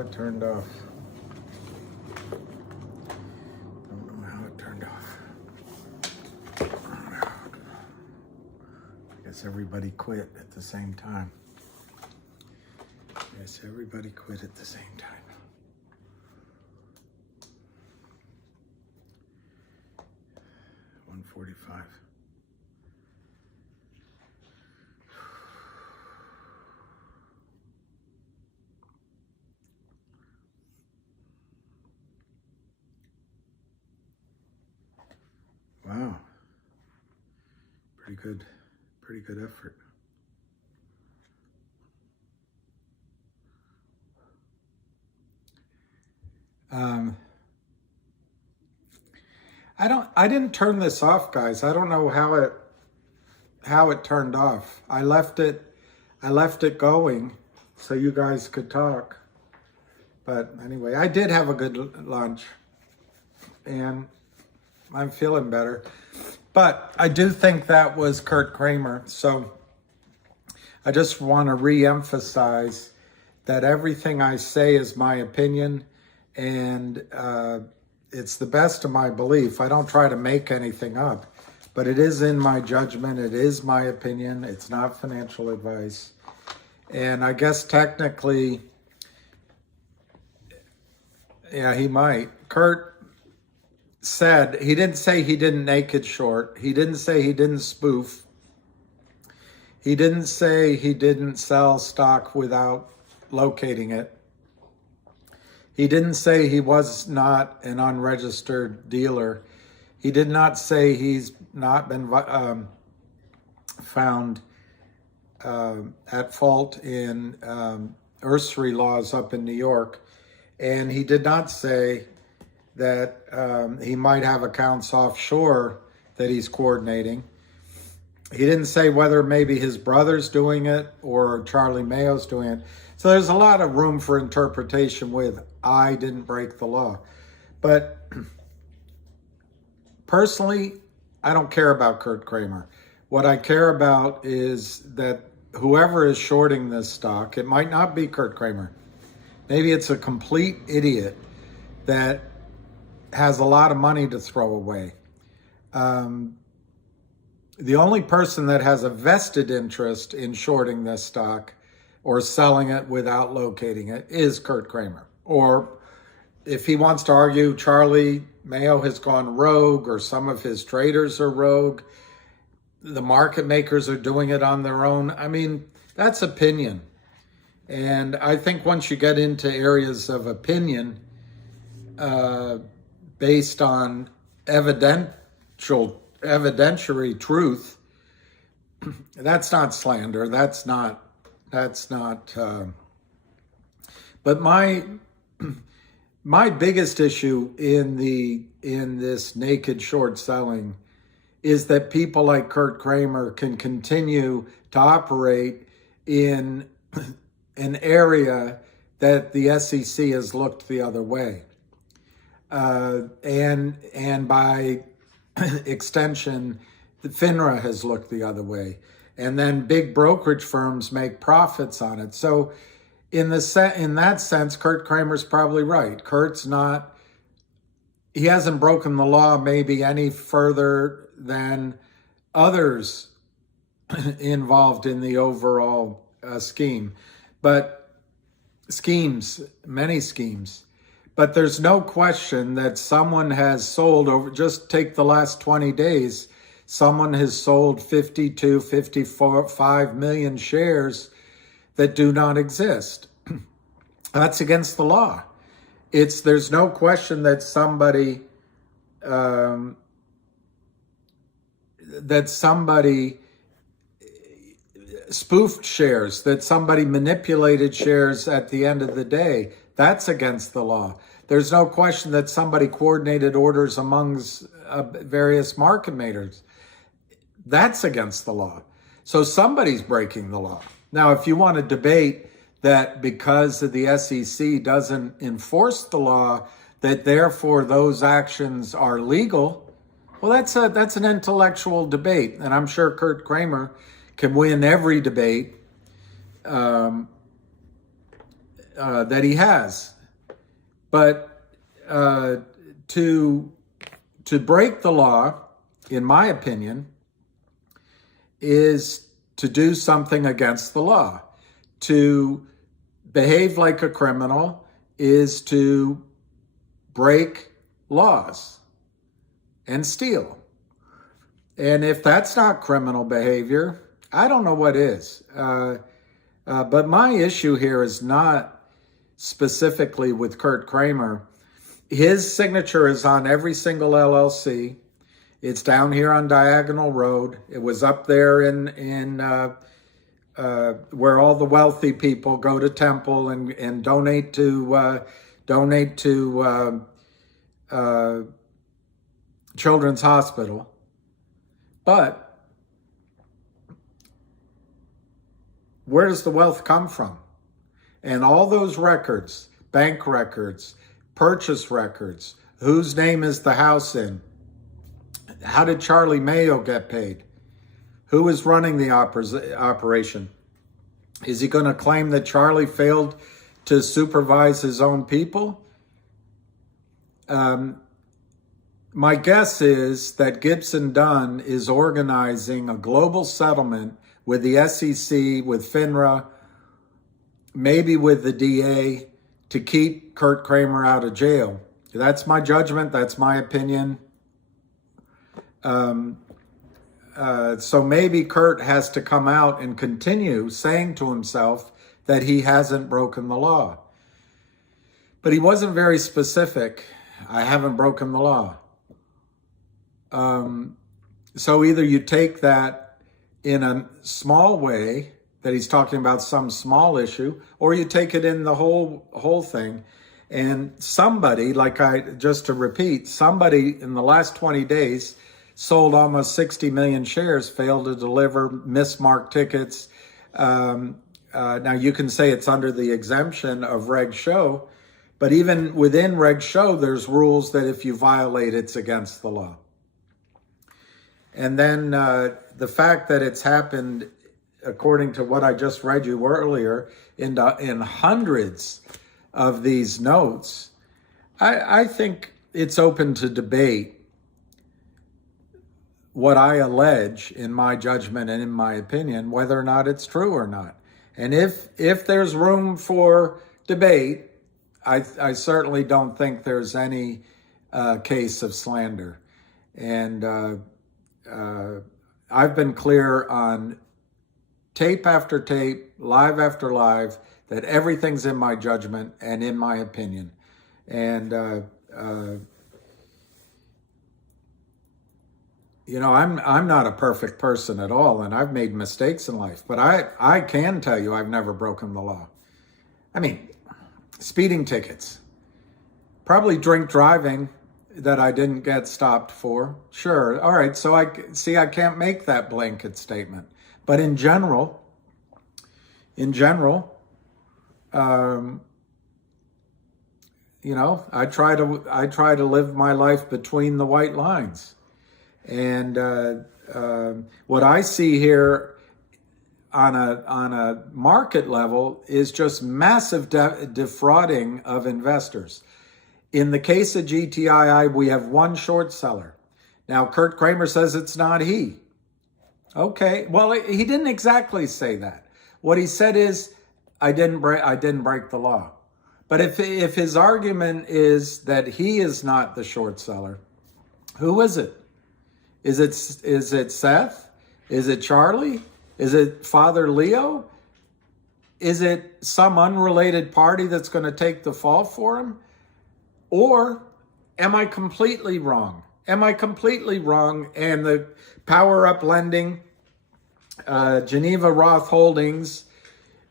it turned off. Don't know how it turned off. I guess everybody quit at the same time. Yes, everybody quit at the same time. $145. Wow. Pretty good effort. I didn't turn this off, guys. I don't know how it turned off. I left it going so you guys could talk. But anyway, I did have a good lunch and I'm feeling better. But I do think that was Kurt Kramer. So I just want to re-emphasize that everything I say is my opinion, and it's the best of my belief. I don't try to make anything up, but it is in my judgment. It is my opinion. It's not financial advice. And I guess technically, yeah, he might. Kurt said, he didn't say he didn't naked short. He didn't say he didn't spoof. He didn't say he didn't sell stock without locating it. He didn't say he was not an unregistered dealer. He did not say he's not been found at fault in usury laws up in New York. And he did not say that he might have accounts offshore that he's coordinating. He didn't say whether maybe his brother's doing it or Charlie Mayo's doing it. So there's a lot of room for interpretation with I didn't break the law. But personally, I don't care about Kurt Kramer. What I care about is that whoever is shorting this stock, it might not be Kurt Kramer. Maybe it's a complete idiot that has a lot of money to throw away. The only person that has a vested interest in shorting this stock or selling it without locating it is Kurt Kramer. Or if he wants to argue Charlie Mayo has gone rogue or some of his traders are rogue, the market makers are doing it on their own. I mean, that's opinion. And I think once you get into areas of opinion based on evidentiary truth, that's not slander. That's not, but my biggest issue in this naked short selling is that people like Kurt Kramer can continue to operate in an area that the SEC has looked the other way. And by extension, the FINRA has looked the other way. And then big brokerage firms make profits on it. So in that sense, Kurt Kramer's probably right. He hasn't broken the law maybe any further than others involved in the overall scheme. But many schemes. But there's no question that someone has sold over, just take the last 20 days, someone has sold 52, 54, 5 million shares that do not exist. That's against the law. There's no question that somebody spoofed shares, that somebody manipulated shares at the end of the day. That's against the law. There's no question that somebody coordinated orders amongst various market makers. That's against the law. So somebody's breaking the law. Now, if you want to debate that because the SEC doesn't enforce the law, that therefore those actions are legal, well, that's an intellectual debate. And I'm sure Kurt Kramer can win every debate that he has. But to break the law, in my opinion, is to do something against the law. To behave like a criminal is to break laws and steal. And if that's not criminal behavior, I don't know what is. But my issue here is not specifically with Kurt Kramer. His signature is on every single LLC. It's down here on Diagonal Road. It was up there in where all the wealthy people go to temple and donate to Children's Hospital. But where does the wealth come from? And all those records, bank records, purchase records, whose name is the house in? How did Charlie Mayo get paid? Who is running the operation? Is he going to claim that Charlie failed to supervise his own people? My guess is that Gibson Dunn is organizing a global settlement with the SEC, with FINRA, maybe with the DA, to keep Kurt Kramer out of jail. That's my judgment. That's my opinion. So maybe Kurt has to come out and continue saying to himself that he hasn't broken the law. But he wasn't very specific. I haven't broken the law. So either you take that in a small way, that he's talking about some small issue, or you take it in the whole thing. And somebody, just to repeat, somebody in the last 20 days sold almost 60 million shares, failed to deliver, mismarked tickets. Now you can say it's under the exemption of Reg Show, but even within Reg Show, there's rules that if you violate, it's against the law. And then the fact that it's happened, according to what I just read you earlier, in hundreds of these notes, I think it's open to debate what I allege, in my judgment and in my opinion, whether or not it's true or not. And if there's room for debate, I certainly don't think there's any case of slander. And I've been clear on tape after tape, live after live, that everything's in my judgment and in my opinion. And I'm not a perfect person at all, and I've made mistakes in life, but I can tell you I've never broken the law. I mean, speeding tickets, probably drink driving that I didn't get stopped for. Sure. All right. So I can't make that blanket statement, but in general, I try to live my life between the white lines. And what I see here on a market level is just massive defrauding of investors. In the case of GTII, we have one short seller. Now, Kurt Kramer says it's not he. Okay, well, he didn't exactly say that. What he said is, I didn't break the law. But if his argument is that he is not the short seller, who is it? Is it Seth? Is it Charlie? Is it Father Leo? Is it some unrelated party that's going to take the fall for him? Or am I completely wrong? Am I completely wrong? And the Power Up Lending, Geneva Roth Holdings,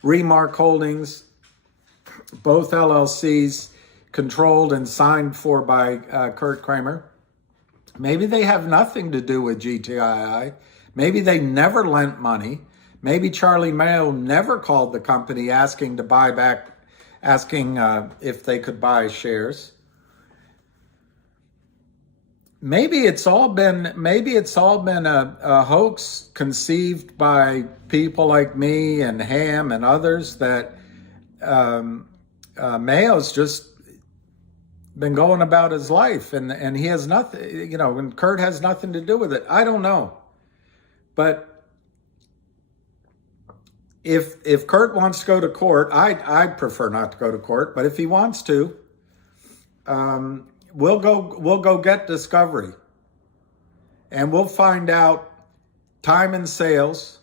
Remark Holdings, both LLCs controlled and signed for by Kurt Kramer. Maybe they have nothing to do with GTII. Maybe they never lent money. Maybe Charlie Mayo never called the company asking to buy back, asking if they could buy shares. Maybe it's all been a hoax conceived by people like me and Ham and others that Mayo's just been going about his life, and he has nothing, and Kurt has nothing to do with it. I don't know. But if Kurt wants to go to court, I prefer not to go to court, but if he wants to, we'll go get discovery. And we'll find out time and sales.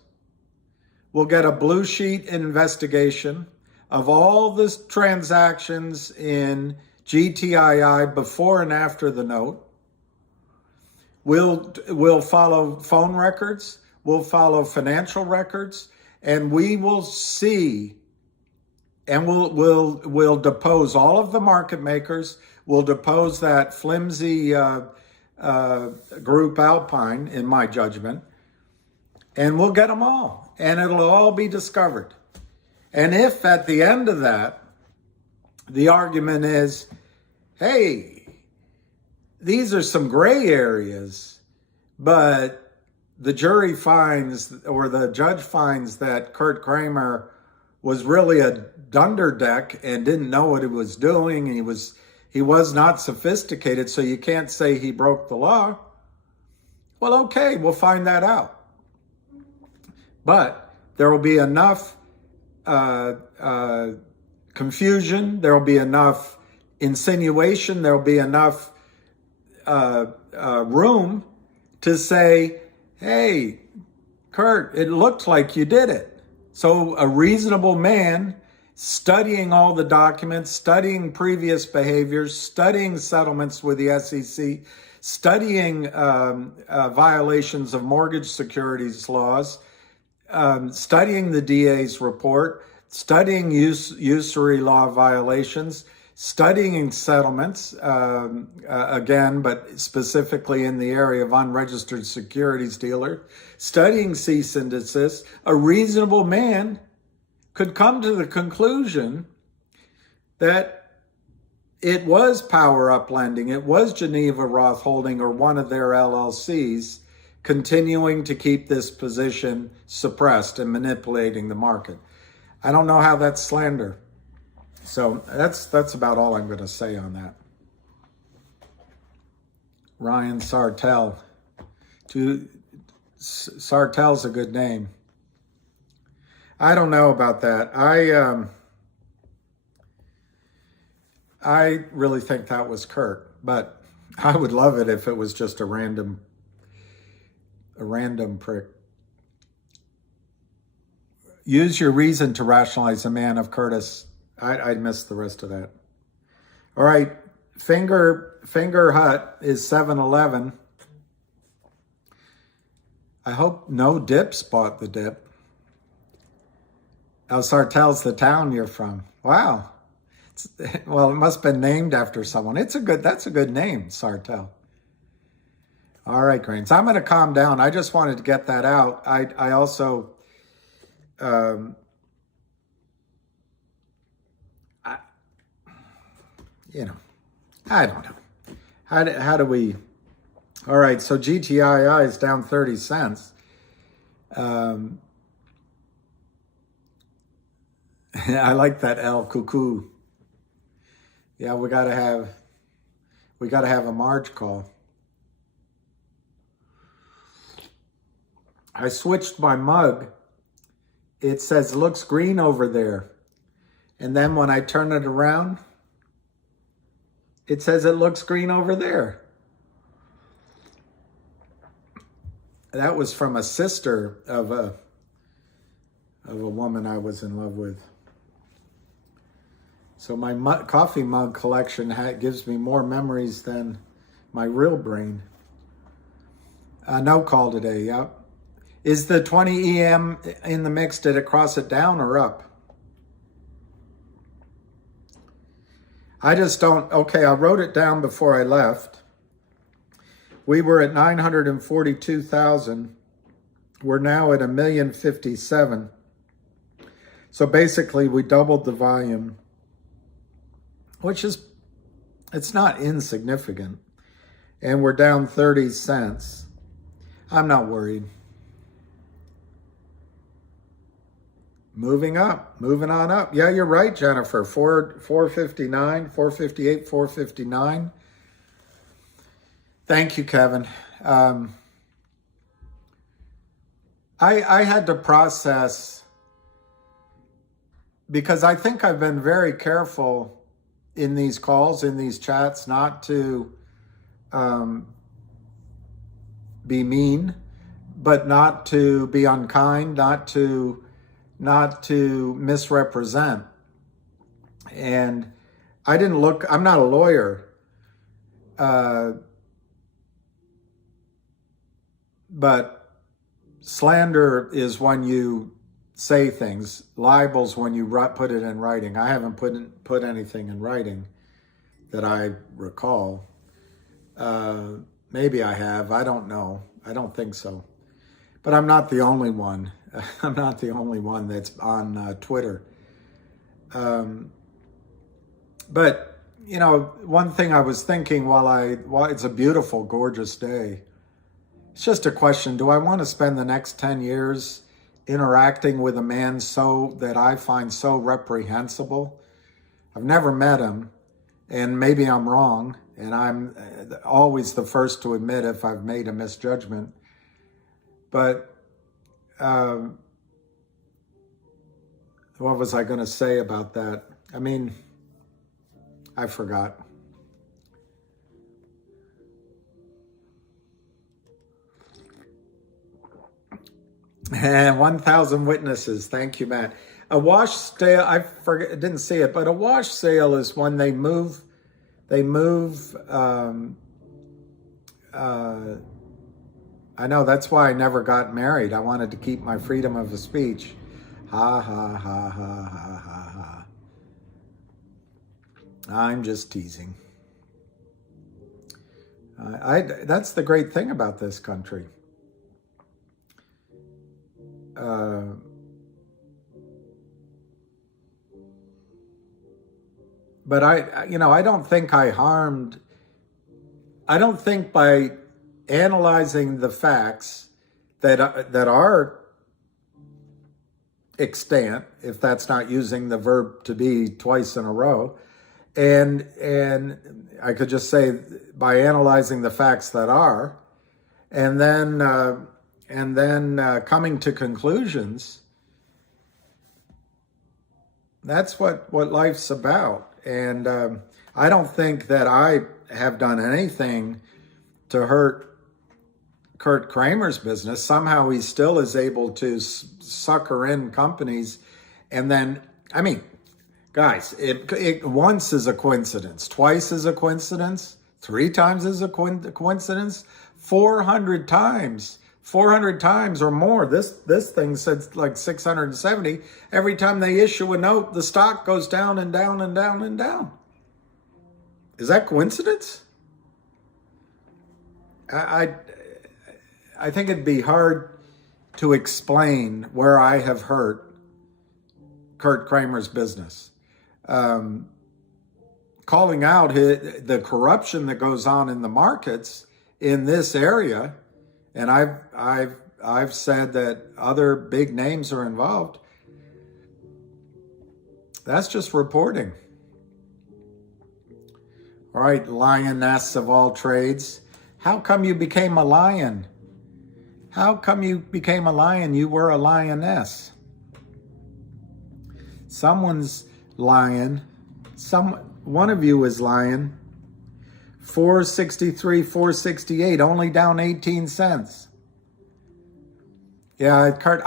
We'll get a blue sheet investigation of all the transactions in GTII before and after the note. We'll follow phone records. We'll follow financial records, and we will see. And we'll depose all of the market makers. We'll depose that flimsy group Alpine, in my judgment, and we'll get them all, and it'll all be discovered. And if at the end of that, the argument is, hey, these are some gray areas, but the jury finds, or the judge finds, that Kurt Kramer was really a dunderdeck and didn't know what he was doing, and he was not sophisticated, so you can't say he broke the law. Well, okay, we'll find that out. But there will be enough confusion, there will be enough insinuation, there will be enough room to say, hey, Kurt, it looked like you did it. So a reasonable man, studying all the documents, studying previous behaviors, studying settlements with the SEC, studying violations of mortgage securities laws, studying the DA's report, studying usury law violations, studying settlements, again, but specifically in the area of unregistered securities dealer, studying cease and desist. A reasonable man could come to the conclusion that it was Power Up Lending, it was Geneva Roth Holding or one of their LLCs continuing to keep this position suppressed and manipulating the market. I don't know how that's slander. So that's about all I'm going to say on that. Ryan Sartell. Sartell's a good name. I don't know about that. I really think that was Kurt, but I would love it if it was just a random prick. Use your reason to rationalize a man of Curtis. I missed the rest of that. All right, Finger Hut is 7-Eleven. I hope no dips bought the dip. Oh, Sartell's the town you're from. Wow. Well, it must have been named after someone. That's a good name, Sartell. All right, Grains. I'm going to calm down. I just wanted to get that out. I also, I don't know. How do we? All right. So GTII is down 30 cents. I like that El Cuckoo. Yeah, we gotta have a Marge call. I switched my mug. It says looks green over there. And then when I turn it around, it says it looks green over there. That was from a sister of a woman I was in love with. So my coffee mug collection gives me more memories than my real brain. No call today, yep. Is the 20 EM in the mix? Did it cross it down or up? I just don't, okay, I wrote it down before I left. We were at 942,000. We're now at 1,057,000. So basically we doubled the volume, which is, it's not insignificant. And we're down 30 cents. I'm not worried. moving up, moving on up. Yeah, you're right, Jennifer. 459, 458, 459. Thank you, Kevin. I had to process, because I think I've been very careful in these calls, in these chats, not to be mean, but not to be unkind, not to misrepresent. And I didn't look, I'm not a lawyer, but slander is when you say things. Libel's when you put it in writing. I haven't put anything in writing that I recall. Maybe I have. I don't know. I don't think so. But I'm not the only one. I'm not the only one that's on Twitter. But, you know, one thing I was thinking while it's a beautiful, gorgeous day, it's just a question. Do I want to spend the next 10 years interacting with a man that I find so reprehensible? I've never met him, and maybe I'm wrong, and I'm always the first to admit if I've made a misjudgment. But what was I going to say about that? I mean, I forgot. And 1,000 witnesses. Thank you, Matt. A wash sale, I didn't see it, but a wash sale is when they move, I know, that's why I never got married. I wanted to keep my freedom of speech. Ha, ha, ha, ha, ha, ha, ha. I'm just teasing. That's the great thing about this country. But I don't think I don't think by analyzing the facts that are extant, if that's not using the verb to be twice in a row, and I could just say by analyzing the facts that are, and then coming to conclusions. That's what life's about. And I don't think that I have done anything to hurt Kurt Kramer's business. Somehow he still is able to sucker in companies. And then, I mean, guys, it once is a coincidence, twice is a coincidence, 3 times is a coincidence, 400 times or more. This thing said like 670. Every time they issue a note, the stock goes down and down and down and down. Is that coincidence? I think it'd be hard to explain where I have hurt Kurt Kramer's business. Calling out the corruption that goes on in the markets in this area. And I've said that other big names are involved. That's just reporting. All right, lioness of all trades. How come you became a lion? How come you became a lion? You were a lioness. Someone's lion. One of you is lion. 463, 468, only down 18 cents. Yeah, Kurt,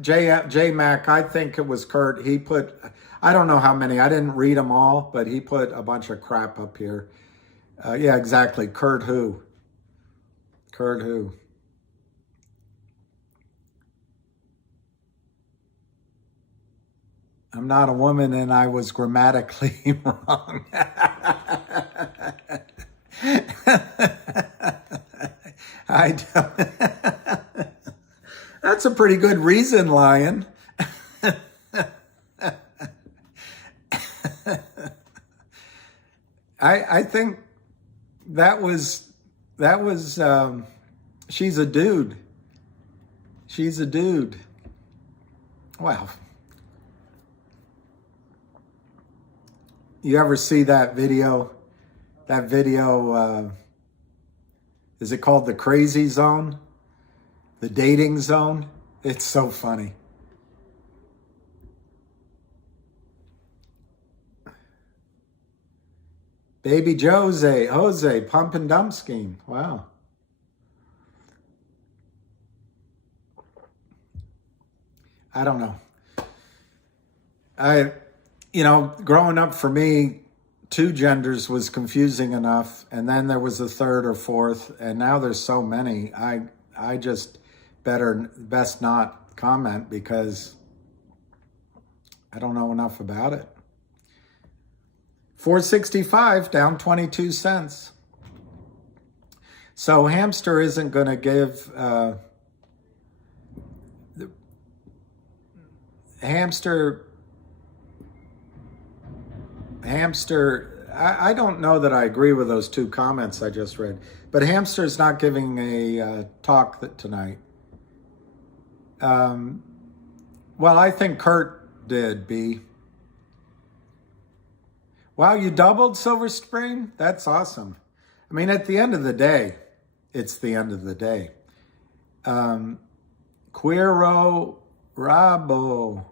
J Mac, I think it was Kurt. He put, I don't know how many, I didn't read them all, but he put a bunch of crap up here. Yeah, exactly. Kurt who? Kurt who? I'm not a woman and I was grammatically wrong. I don't. That's a pretty good reason, lion. I think that was she's a dude. She's a dude. Well, You ever see that video? That video, is it called The Crazy Zone? The Dating Zone? It's so funny. Baby Jose, pump and dump scheme. Wow. I don't know. Growing up for me, two genders was confusing enough, and then there was a third or fourth, and now there's so many. I just best not comment because I don't know enough about it. 465 down 22 cents. So Hamster isn't going to give Hamster, I don't know that I agree with those two comments I just read, but Hamster's not giving a talk tonight. Well, I think Kurt did, B. Wow, you doubled Silver Spring? That's awesome. I mean, at the end of the day, it's the end of the day. Queero Rabo.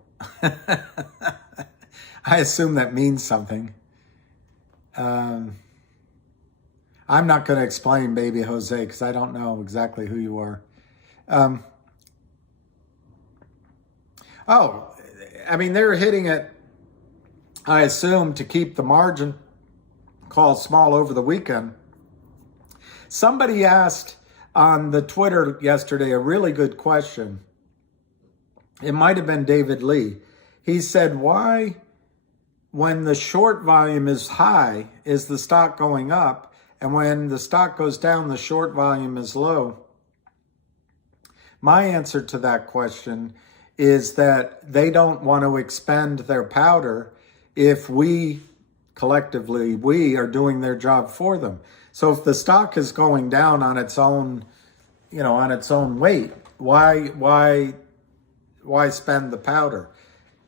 I assume that means something. I'm not going to explain Baby Jose because I don't know exactly who you are. I mean, they're hitting it, I assume, to keep the margin call small over the weekend. Somebody asked on the Twitter yesterday a really good question. It might have been David Lee. He said, why, when the short volume is high, is the stock going up? And when the stock goes down, the short volume is low? My answer to that question is that they don't want to expend their powder if we, collectively, we are doing their job for them. So if the stock is going down on its own, on its own weight, why spend the powder?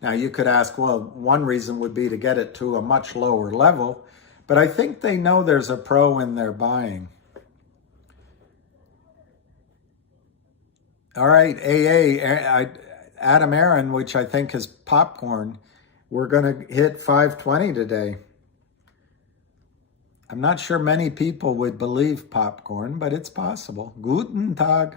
Now you could ask, well, one reason would be to get it to a much lower level, but I think they know there's a pro in their buying. All right, Adam Aaron, which I think is popcorn, we're going to hit 520 today. I'm not sure many people would believe popcorn, but it's possible. Guten Tag.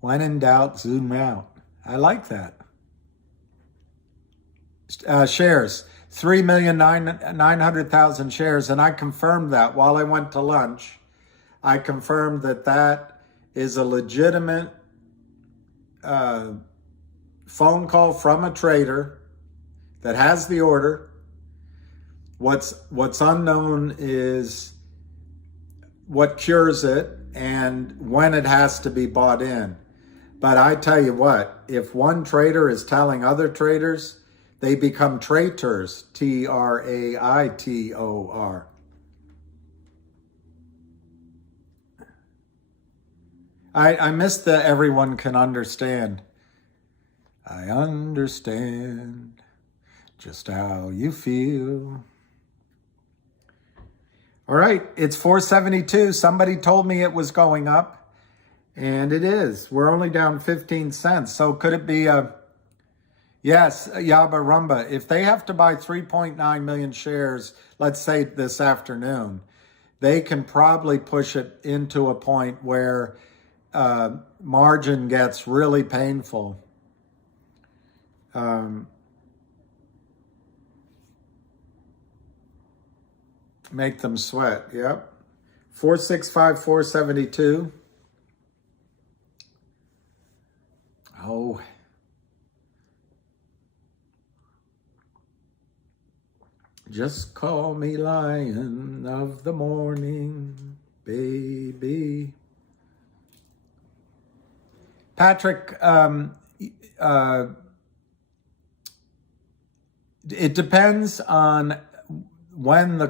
When in doubt, zoom out. I like that. Shares, 3,900,000 shares, and I confirmed that while I went to lunch. I confirmed that that is a legitimate phone call from a trader that has the order. What's unknown is what cures it and when it has to be bought in. But I tell you what, if one trader is telling other traders, they become traitors, Traitor. I miss the everyone can understand. I understand just how you feel. All right, it's 472. Somebody told me it was going up, and it is. We're only down 15 cents. So could it be a... Yes, Yaba Rumba. If they have to buy 3.9 million shares, let's say this afternoon, they can probably push it into a point where margin gets really painful. Make them sweat. Yep. 465, 472. Oh. Just call me lion of the morning, baby. Patrick, it depends on when the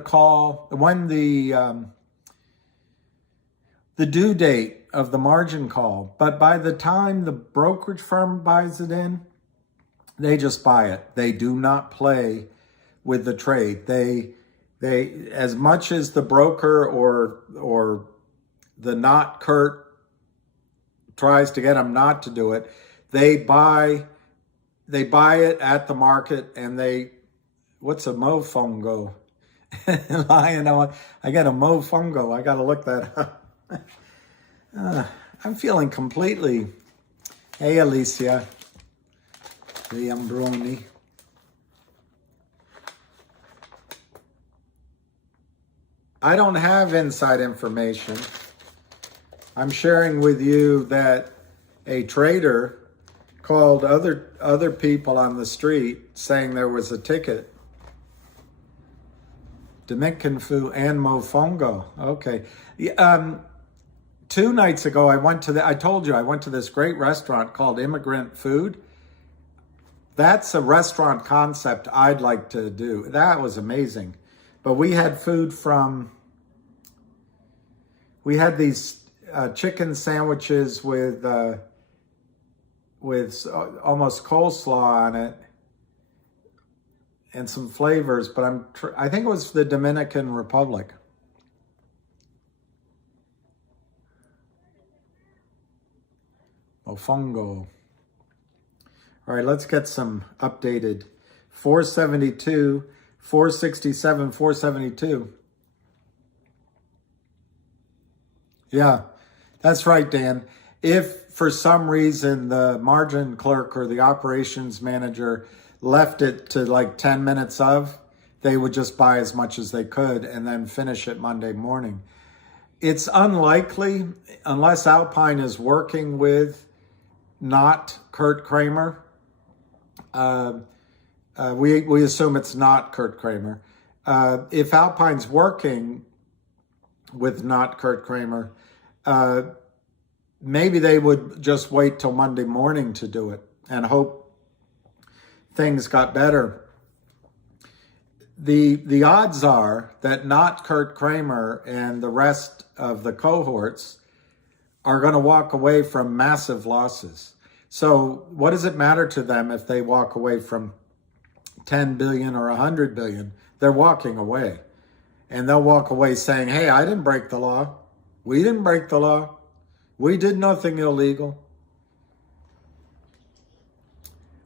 the due date of the margin call. But by the time the brokerage firm buys it in, they just buy it. They do not play with the trade. They as much as the broker or the not Kurt tries to get them not to do it, they buy it at the market, and what's a mofongo? Lion, I got a mofongo. I got to look that up. I'm feeling completely. Hey, Alicia. Liam Bruni. I don't have inside information. I'm sharing with you that a trader called other people on the street saying there was a ticket. Dominican Fu and Mofongo. Okay. 2 nights ago, I told you I went to this great restaurant called Immigrant Food. That's a restaurant concept I'd like to do. That was amazing. But we had food we had these chicken sandwiches with almost coleslaw on it and some flavors, but I think it was the Dominican Republic. Mofongo. All right, let's get some updated. 472, 467, 472. Yeah, that's right, Dan. If for some reason the margin clerk or the operations manager left it to like 10 minutes of, they would just buy as much as they could and then finish it Monday morning. It's unlikely, unless Alpine is working with not Kurt Kramer. We assume it's not Kurt Kramer. If Alpine's working with not Kurt Kramer, maybe they would just wait till Monday morning to do it and hope things got better. The odds are that not Kurt Kramer and the rest of the cohorts are going to walk away from massive losses. So what does it matter to them if they walk away from 10 billion or 100 billion? They're walking away. And they'll walk away saying, hey, I didn't break the law. We didn't break the law. We did nothing illegal.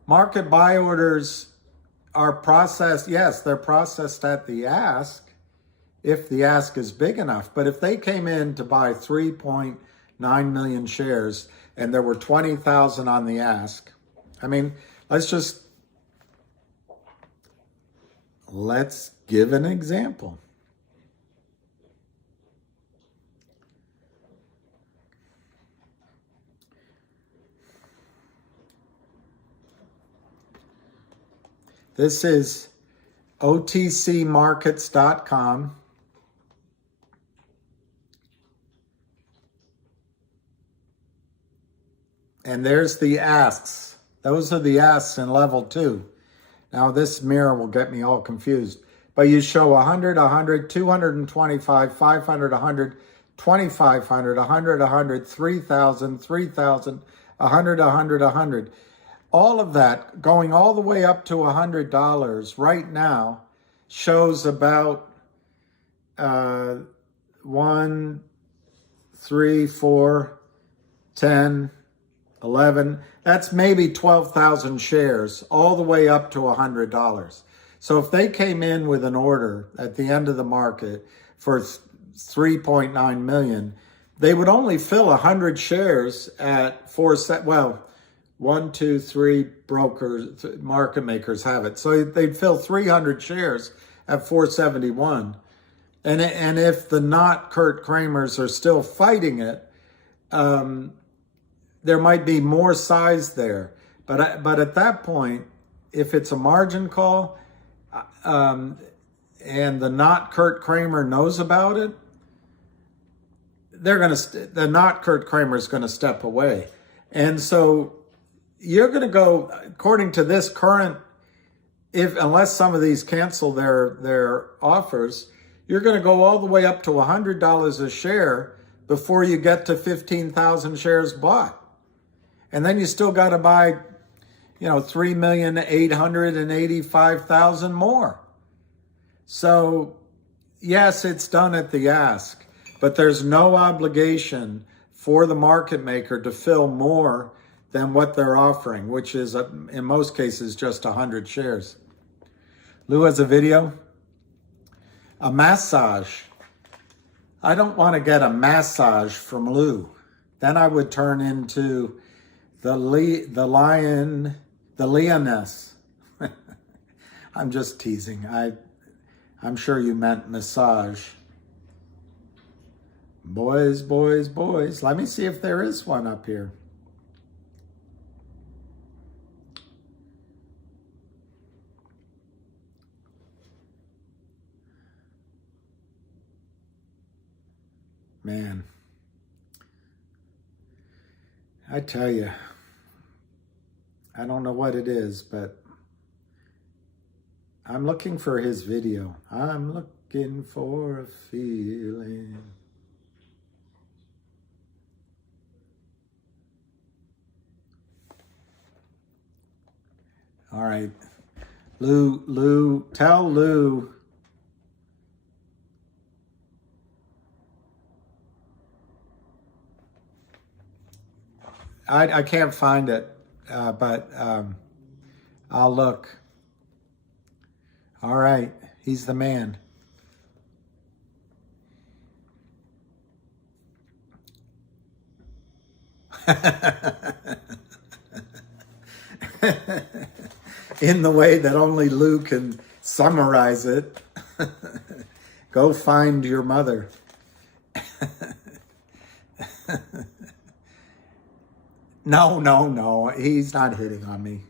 Market buy orders are processed. Yes, they're processed at the ask, if the ask is big enough. But if they came in to buy 3.9 million shares and there were 20,000 on the ask, I mean, let's give an example. This is otcmarkets.com. And there's the asks. Those are the asks in level 2. Now this mirror will get me all confused. But you show 100, 100, 225, 500, 100, 2,500, 100, 100, 3,000, 3,000, 100, 100, 100. All of that going all the way up to $100 right now shows about 1, 3, 4, 10, 11. That's maybe 12,000 shares all the way up to $100. So if they came in with an order at the end of the market for 3.9 million, they would only fill 100 shares at 4 cents. Well, 1, 2, 3 brokers, market makers have it. So they'd fill 300 shares at 471. And if the not Kurt Kramers are still fighting it, there might be more size there. But at that point, if it's a margin call and the not Kurt Kramer knows about it, the not Kurt Kramer is going to step away. And so you're going to go, according to this current, unless some of these cancel their offers, you're going to go all the way up to $100 a share before you get to 15,000 shares bought. And then you still got to buy, 3,885,000 more. So yes, it's done at the ask, but there's no obligation for the market maker to fill more than what they're offering, which is in most cases just 100 shares. Lou has a video. A massage. I don't want to get a massage from Lou. Then I would turn into the lioness. I'm just teasing. I'm sure you meant massage. Boys, boys, boys. Let me see if there is one up here. Man, I tell you, I don't know what it is, but I'm looking for his video. I'm looking for a feeling. All right, Lou, tell Lou. I can't find it, but I'll look. All right, he's the man. In the way that only Lou can summarize it. Go find your mother. No, he's not hitting on me.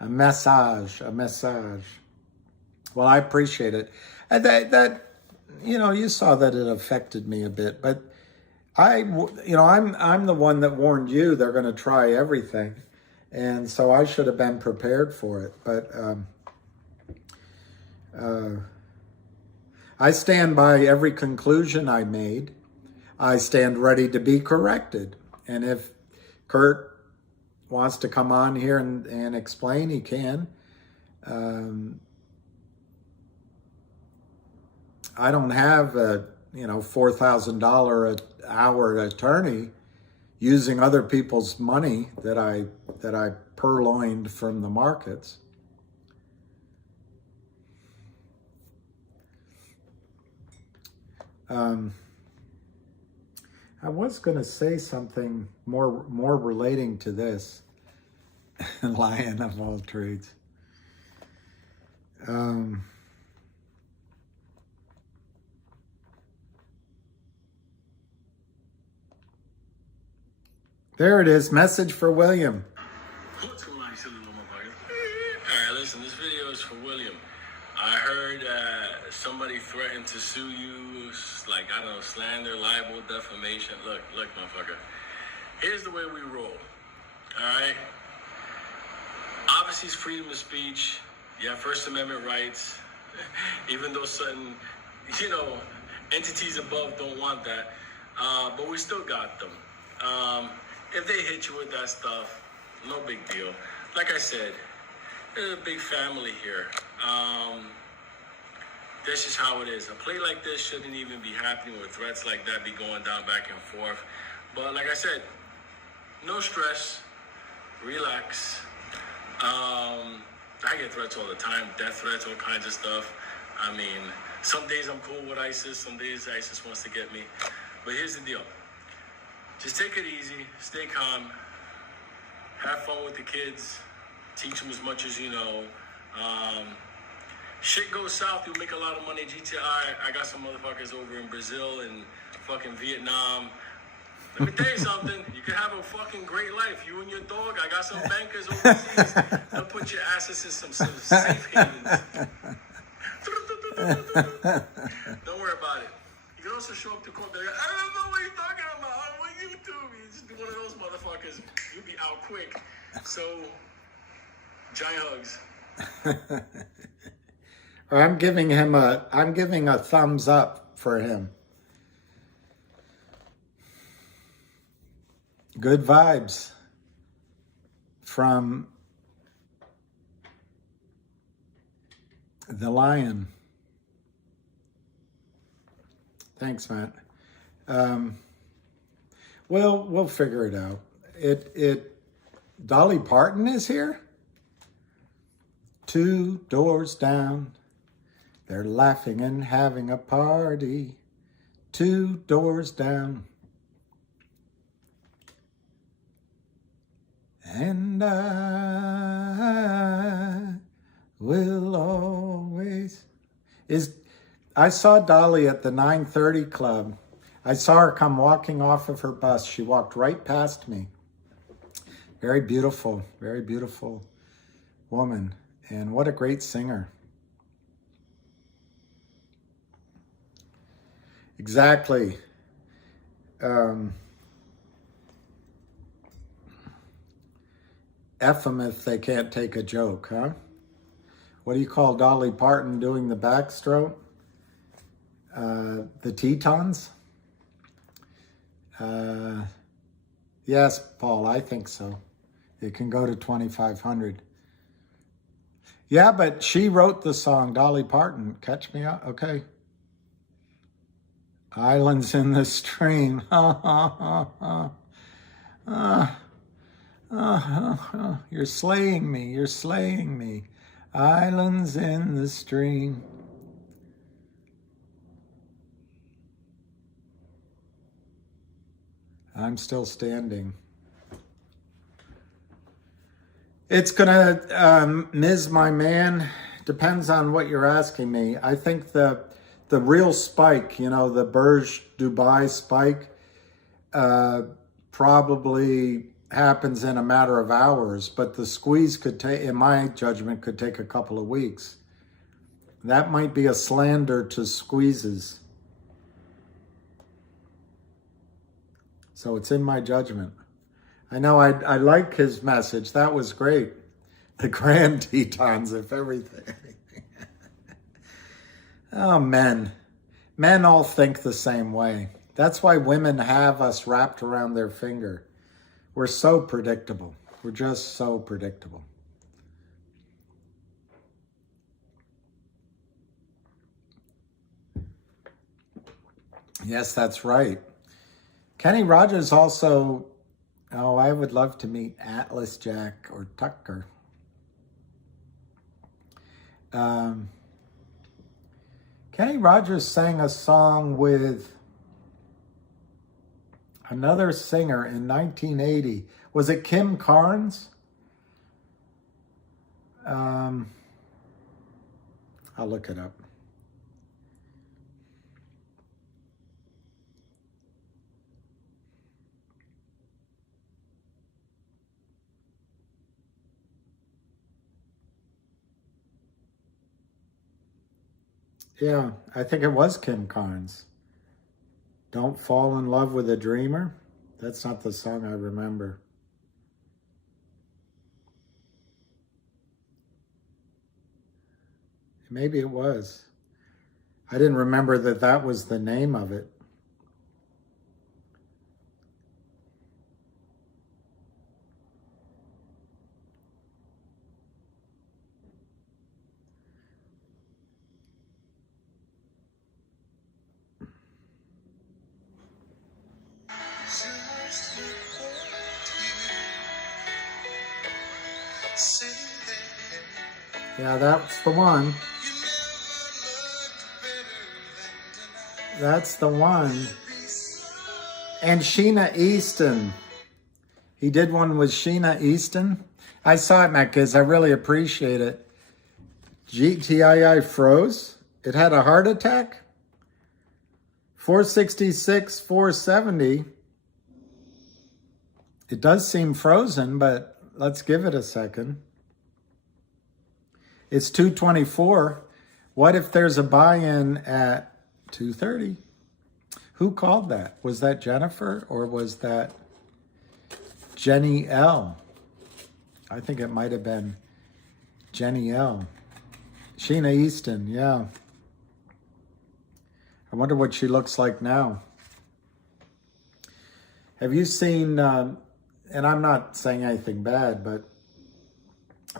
A massage. Well, I appreciate it. And that you saw that it affected me a bit, but I'm the one that warned you they're going to try everything, and so I should have been prepared for it. But I stand by every conclusion I made. I stand ready to be corrected, and if Kurt wants to come on here and explain, he can. I don't have a $4,000 an hour attorney using other people's money that I purloined from the markets. I was going to say something more relating to this. Lion of all trades. There it is. Message for William. What's going on, silly little motherfuckers? All right, listen, this video is for William. I heard somebody threatened to sue you, like, I don't know, slander, libel, defamation. Look, motherfucker. Here's the way we roll, all right? Obviously, it's freedom of speech. You have First Amendment rights, even though certain, entities above don't want that. But we still got them. If they hit you with that stuff, no big deal. Like I said, there's a big family here. That's just how it is. A play like this shouldn't even be happening with threats like that be going down back and forth. But like I said, no stress, relax. I get threats all the time, death threats, all kinds of stuff. I mean, some days I'm cool with ISIS, some days ISIS wants to get me. But here's the deal. Just take it easy, stay calm, have fun with the kids, teach them as much as you know. Shit goes south, you'll make a lot of money. GTI, I got some motherfuckers over in Brazil and fucking Vietnam. Let me tell you something, you can have a fucking great life. You and your dog, I got some bankers overseas. They'll put your asses in some safe havens. Don't worry about it. You can also show up to court. They're like, I don't know what you're talking about. I'm on YouTube. You just one of those motherfuckers. You'll be out quick. So, giant hugs. I'm giving a thumbs up for him. Good vibes from the Lion. Thanks, Matt. We'll figure it out. Dolly Parton is here. 2 doors down, they're laughing and having a party. 2 doors down. And I will always... I saw Dolly at the 9:30 Club. I saw her come walking off of her bus. She walked right past me. Very beautiful woman. And what a great singer. Exactly. Ephemeth, they can't take a joke, huh? What do you call Dolly Parton doing the backstroke? The Tetons? Yes, Paul, I think so. It can go to 2,500. Yeah, but she wrote the song, Dolly Parton. Catch me out? Okay. Islands in the stream. You're slaying me. You're slaying me. Islands in the stream. I'm still standing. It's gonna, Ms. My Man, depends on what you're asking me. I think the real spike, the Burj Dubai spike, probably happens in a matter of hours, but the squeeze could take, in my judgment, could take a couple of weeks. That might be a slander to squeezes. So it's in my judgment. I know I like his message. That was great. The grand Tetons, if everything. Oh, men. Men all think the same way. That's why women have us wrapped around their finger. We're so predictable. We're just so predictable. Yes, that's right. Kenny Rogers also, I would love to meet Atlas Jack or Tucker. Kenny Rogers sang a song with another singer in 1980. Was it Kim Carnes? I'll look it up. Yeah, I think it was Kim Carnes. Don't Fall in Love with a Dreamer. That's not the song I remember. Maybe it was. I didn't remember that was the name of it. Yeah, that's the one. That's the one. And Sheena Easton. He did one with Sheena Easton. I saw it, Matt Giz. I really appreciate it. GTII froze. It had a heart attack. 466, 470. It does seem frozen, but let's give it a second. It's 224. What if there's a buy-in at 230? Who called that? Was that Jennifer or was that Jenny L? I think it might have been Jenny L. Sheena Easton, yeah. I wonder what she looks like now. Have you seen and I'm not saying anything bad, but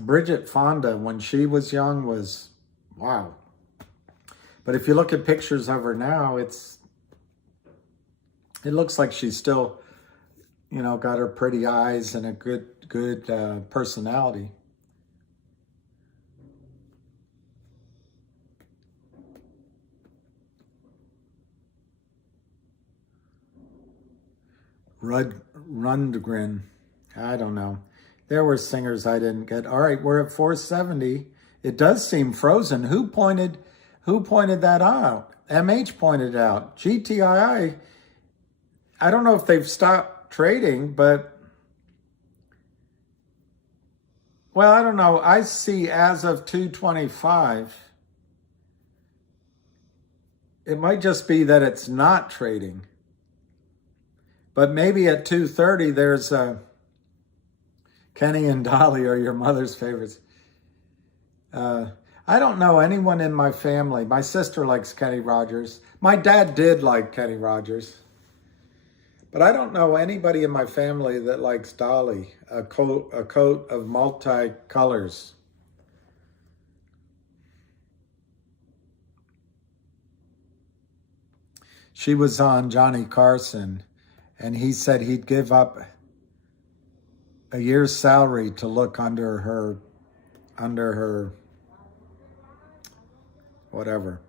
Bridget Fonda, when she was young, was wow. But if you look at pictures of her now, it looks like she's still, you know, got her pretty eyes and a good personality. Rundgren, I don't know. There were singers I didn't get. All right, we're at 470. It does seem frozen. Who pointed that out? MH pointed out. GTII, I don't know if they've stopped trading, but well, I don't know. I see as of 225. It might just be that it's not trading. But maybe at 2:30, there's Kenny and Dolly are your mother's favorites. I don't know anyone in my family. My sister likes Kenny Rogers. My dad did like Kenny Rogers. But I don't know anybody in my family that likes Dolly, a coat of multi-colors. She was on Johnny Carson, and he said he'd give up a year's salary to look under her whatever.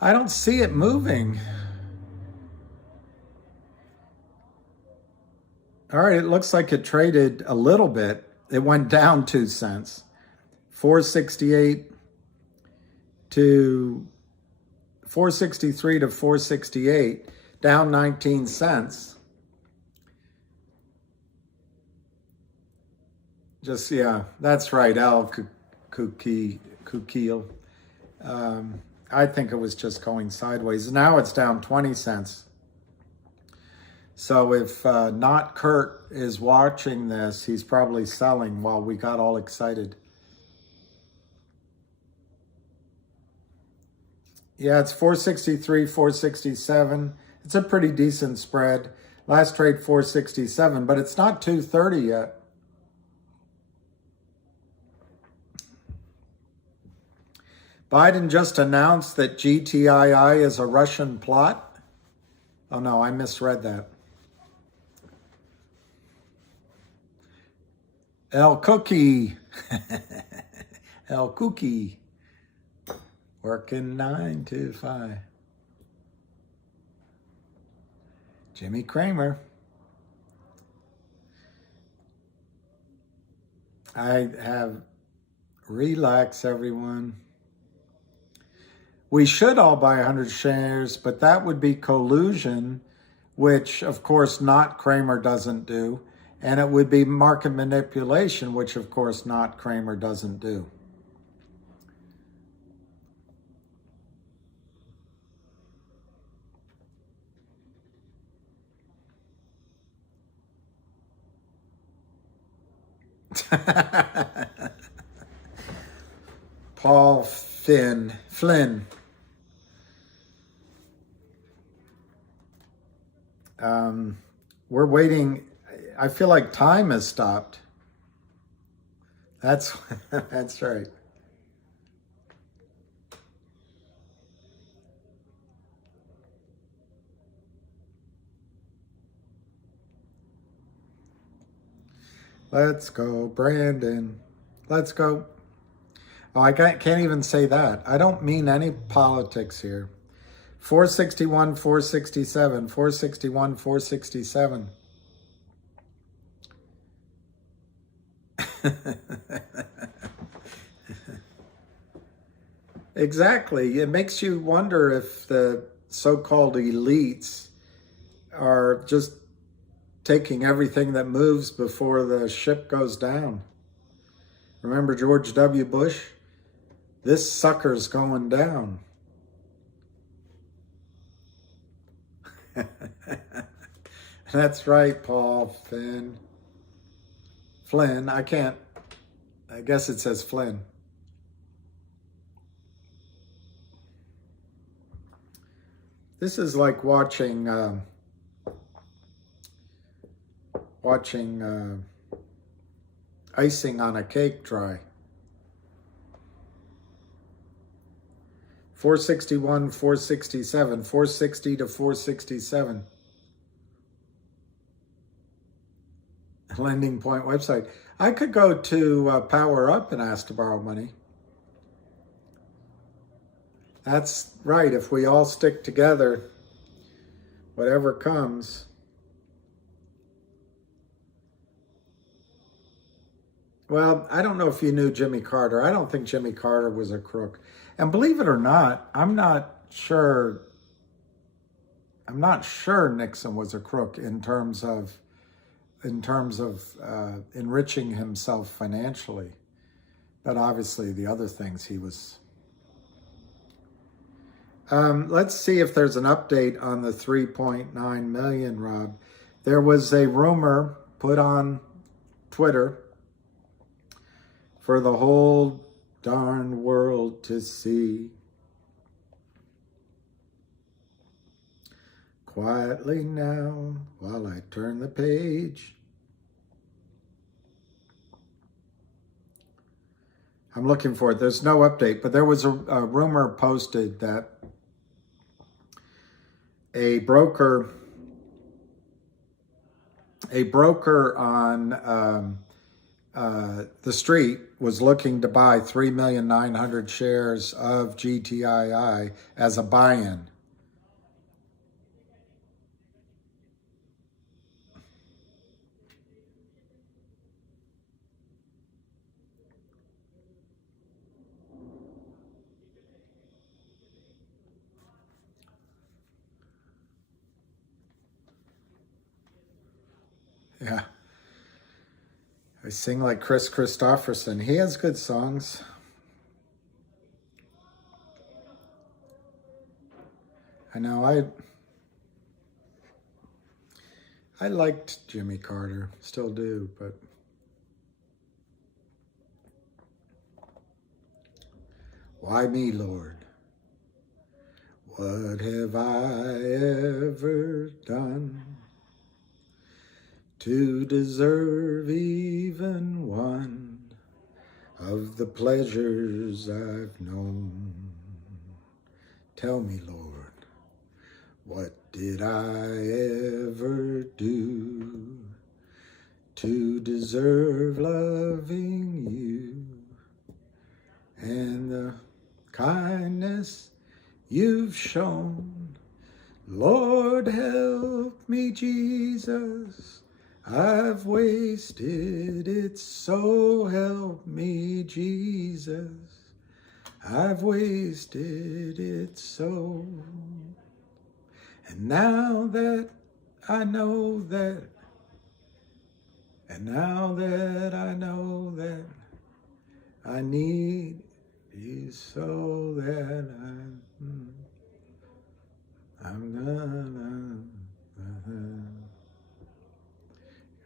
I don't see it moving. All right, it looks like it traded a little bit. It went down 2 cents. 468 to 463 to 468, down 19 cents. Just, yeah, that's right, Al Kukil. I think it was just going sideways. Now it's down 20 cents. So if not Kurt is watching this, he's probably selling while we got all excited. Yeah, it's 463, 467. It's a pretty decent spread. Last trade 467, but it's not 230 yet. Biden just announced that GTII is a Russian plot. Oh no, I misread that. El Cookie. El Cookie. Working 9 to 5. Jimmy Kramer. I have relax, everyone. We should all buy 100 shares, but that would be collusion, which of course not Kramer doesn't do. And it would be market manipulation, which of course not Kramer doesn't do. Paul Flynn. We're waiting. I feel like time has stopped. That's that's right. Let's go, Brandon. Let's go. Oh, I can't even say that. I don't mean any politics here. 461, 467, 461, 467. Exactly. It makes you wonder if the so-called elites are just taking everything that moves before the ship goes down. Remember George W. Bush? This sucker's going down. That's right, Paul Flynn. I guess it says Flynn. This is like watching icing on a cake dry. 461, 467, 460 to 467. Lending Point website. I could go to Power Up and ask to borrow money. That's right. If we all stick together, whatever comes. Well, I don't know if you knew Jimmy Carter. I don't think Jimmy Carter was a crook. And believe it or not, I'm not sure Nixon was a crook in terms of enriching himself financially. But obviously the other things he was. Let's see if there's an update on the 3.9 million, Rob. There was a rumor put on Twitter for the whole darn world to see. Quietly now, while I turn the page. I'm looking for it. There's no update, but there was a rumor posted that a broker on the street was looking to buy 3,900,000 shares of GTII as a buy-in. Yeah. I sing like Chris Christopherson. He has good songs. I know I liked Jimmy Carter, still do, but why me, Lord? What have I ever done to deserve even one of the pleasures I've known? Tell me, Lord, what did I ever do to deserve loving you and the kindness you've shown? Lord, help me, Jesus. I've wasted it, so help me, Jesus. I've wasted it so. And now that I know that, I need you so that I'm gonna.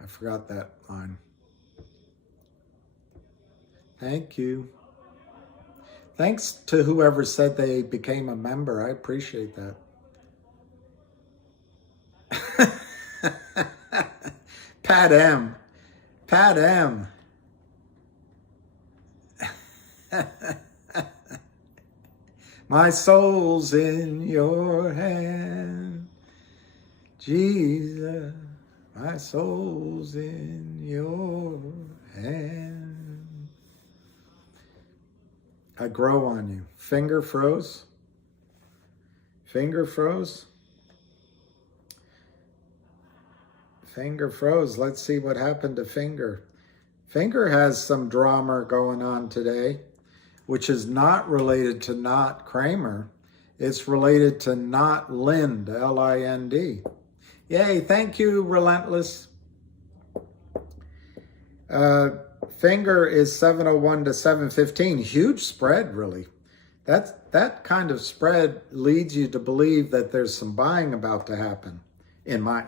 I forgot that line. Thank you. Thanks to whoever said they became a member. I appreciate that. Pat M. Pat M. My soul's in your hand, Jesus. My soul's in your hand. I grow on you. Finger froze. Finger froze. Finger froze. Let's see what happened to Finger. Finger has some drama going on today, which is not related to not Kramer. It's related to not Lind, L-I-N-D. Yay, thank you, Relentless. Finger is 701 to 715. Huge spread, really. That kind of spread leads you to believe that there's some buying about to happen in my,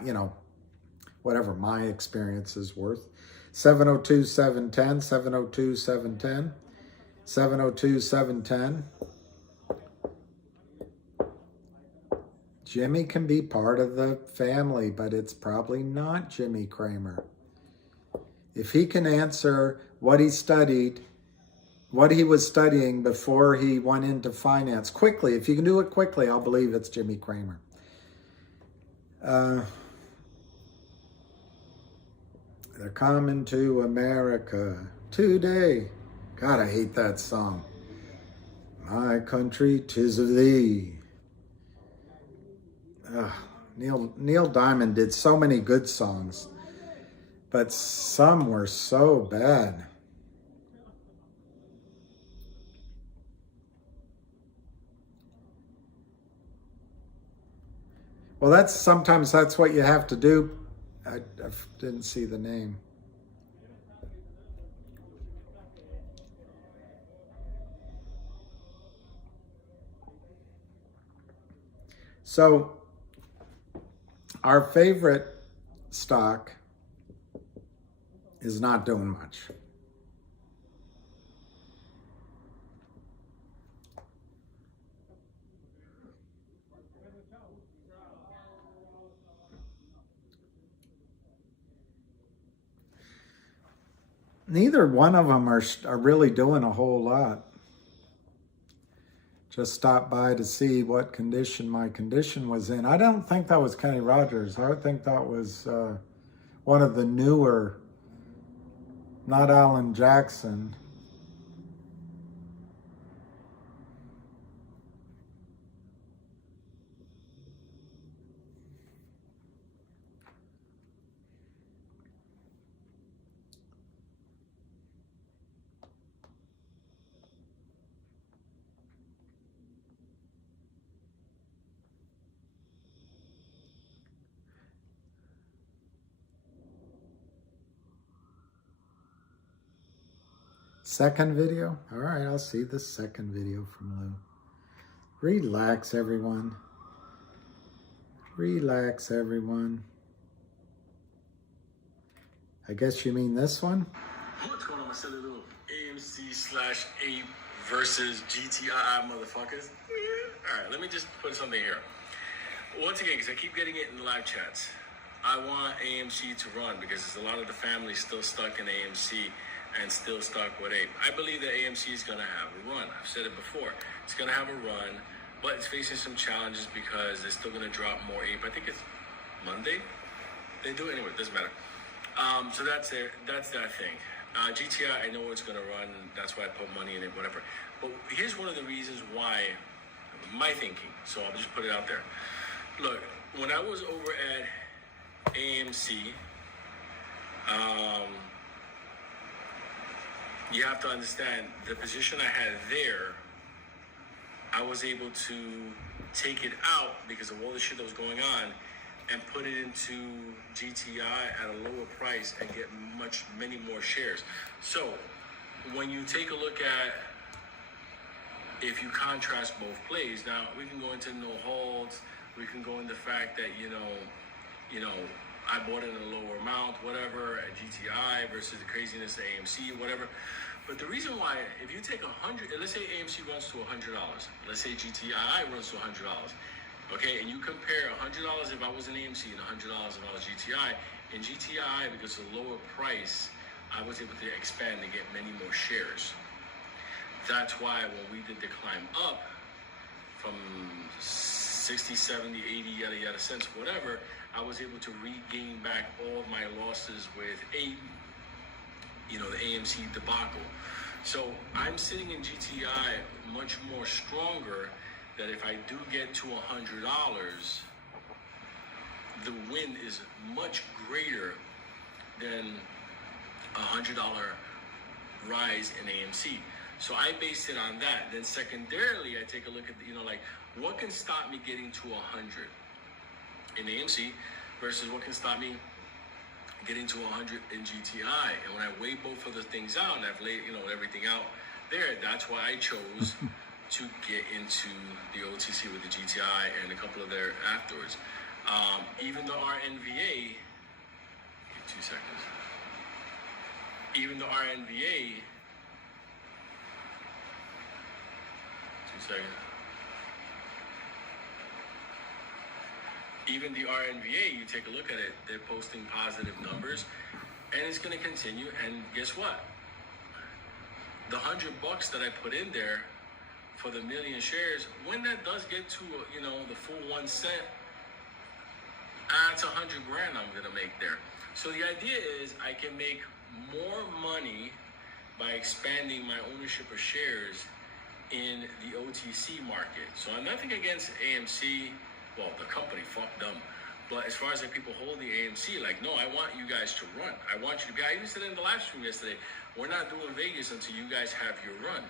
whatever my experience is worth. 702, 710, 702, 710, 702, 710. Jimmy can be part of the family, but it's probably not Jimmy Kramer. If he can answer what he studied, what he was studying before he went into finance quickly, if you can do it quickly, I'll believe it's Jimmy Kramer. They're coming to America today. God, I hate that song. My country, 'tis of thee. Neil Diamond did so many good songs, but some were so bad. Well, sometimes that's what you have to do. I didn't see the name. So our favorite stock is not doing much. Neither one of them are really doing a whole lot. Just stopped by to see what condition my condition was in. I don't think that was Kenny Rogers. I would think that was one of the newer, not Alan Jackson. Second video? All right, I'll see the second video from Lou. Relax, everyone. Relax, everyone. I guess you mean this one? What's going on, my silly little AMC/8 versus GTII motherfuckers? All right, let me just put something here. Once again, because I keep getting it in the live chats, I want AMC to run because there's a lot of the family still stuck in AMC and still stuck with APE. I believe that AMC is going to have a run. I've said it before. It's going to have a run, but it's facing some challenges because they're still going to drop more APE. I think it's Monday. They do it anyway. It doesn't matter. So that's that thing. GTI, I know it's going to run. That's why I put money in it, whatever. But here's one of the reasons why, my thinking. So I'll just put it out there. Look, when I was over at AMC, you have to understand the position I had there. I was able to take it out because of all the shit that was going on and put it into GTI at a lower price and get many more shares. So when you take a look at, if you contrast both plays, now we can go into no holds, we can go into the fact that, you know, I bought it in a lower amount, whatever, at GTI versus the craziness of AMC, whatever. But the reason why, if you take 100, let's say AMC runs to $100, let's say GTII runs to $100, okay, and you compare $100 if I was in AMC and $100 if I was GTI. In GTI, because of the lower price, I was able to expand and get many more shares. That's why when we did the climb up from 60, 70, 80, yada, yada cents, whatever, I was able to regain back all of my losses with the AMC debacle. So I'm sitting in GTI much more stronger that if I do get to $100, the win is much greater than $100 rise in AMC. So I based it on that. Then secondarily, I take a look at, what can stop me getting to 100 in AMC versus what can stop me getting to 100 in GTI. And when I weigh both of the things out and I've laid, everything out there, that's why I chose to get into the OTC with the GTI and a couple of there afterwards. Even though our NVA, give 2 seconds. Even though our NVA, 2 seconds. Even the RNVA, you take a look at it, they're posting positive numbers, and it's going to continue. And guess what? The $100 that I put in there for the million shares, when that does get to the full 1 cent, that's $100 grand I'm going to make there. So the idea is I can make more money by expanding my ownership of shares in the OTC market. So I'm nothing against AMC. Well, the company, fuck them. But as far as people hold the AMC, no, I want you guys to run. I want you to be. I even said in the live stream yesterday, we're not doing Vegas until you guys have your run.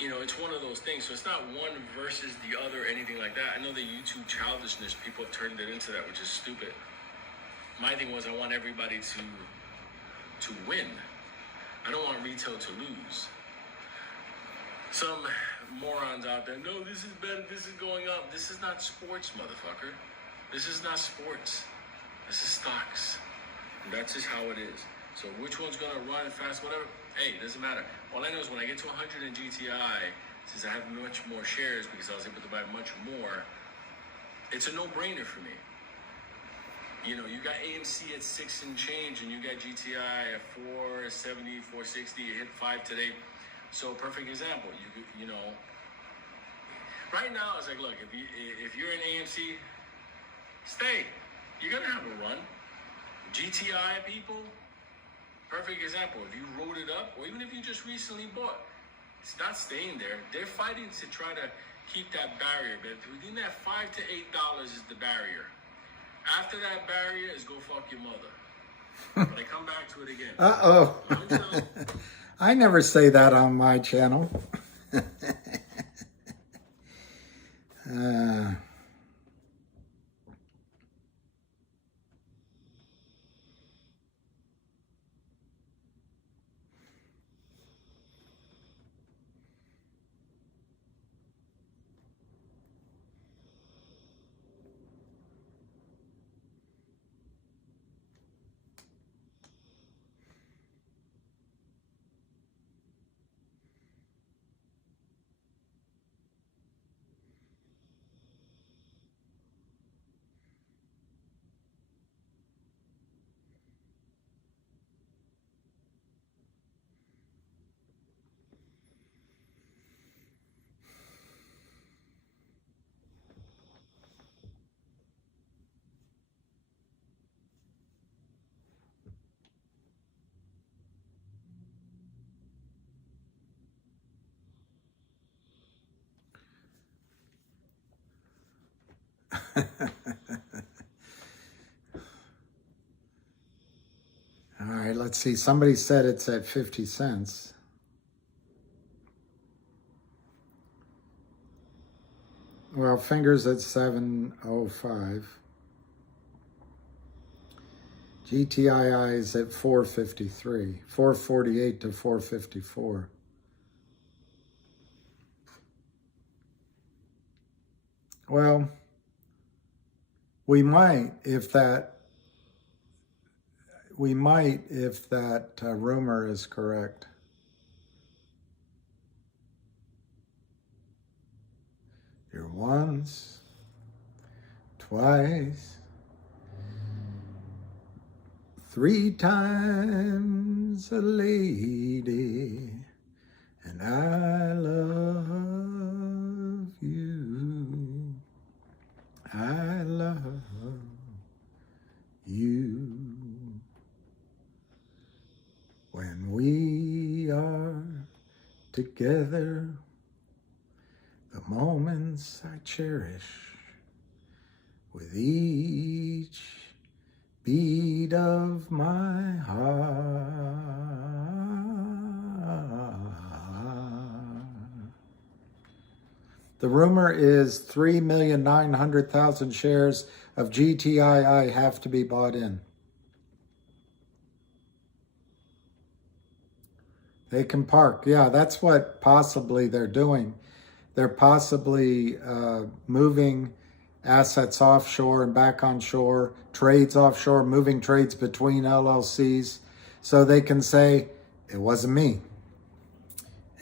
It's one of those things. So it's not one versus the other or anything like that. I know the YouTube childishness, people have turned it into that, which is stupid. My thing was I want everybody to win. I don't want retail to lose. Some morons out there, no, this is better, this is going up. This is not sports, motherfucker. This is not sports. This is stocks. And that's just how it is. So which one's going to run fast, whatever, hey, it doesn't matter. All I know is when I get to 100 in GTI, since I have much more shares because I was able to buy much more, it's a no-brainer for me. You got AMC at 6 and change, and you got GTI at 470, 460. You hit 5 today. So perfect example. Right now it's look, if you're in AMC, stay. You're gonna have a run. GTI people, perfect example. If you rode it up, or even if you just recently bought, it's not staying there. They're fighting to try to keep that barrier, but within that $5 to $8 is the barrier. After that barrier is go fuck your mother. But I come back to it again. Uh-oh. I never say that on my channel. All right, let's see. Somebody said it's at 50 cents. Well, fingers at 7.05. GTII is at 4.53, 4.48 to 4.54. Well, we might if that rumor is correct. You're once, twice, 3 times a lady, and I love you. I love you. When we are together, the moments I cherish with each beat of my heart. The rumor is 3,900,000 shares of GTII have to be bought in. They can park. Yeah, that's what possibly they're doing. They're possibly moving assets offshore and back on shore, trades offshore, moving trades between LLCs, so they can say, it wasn't me.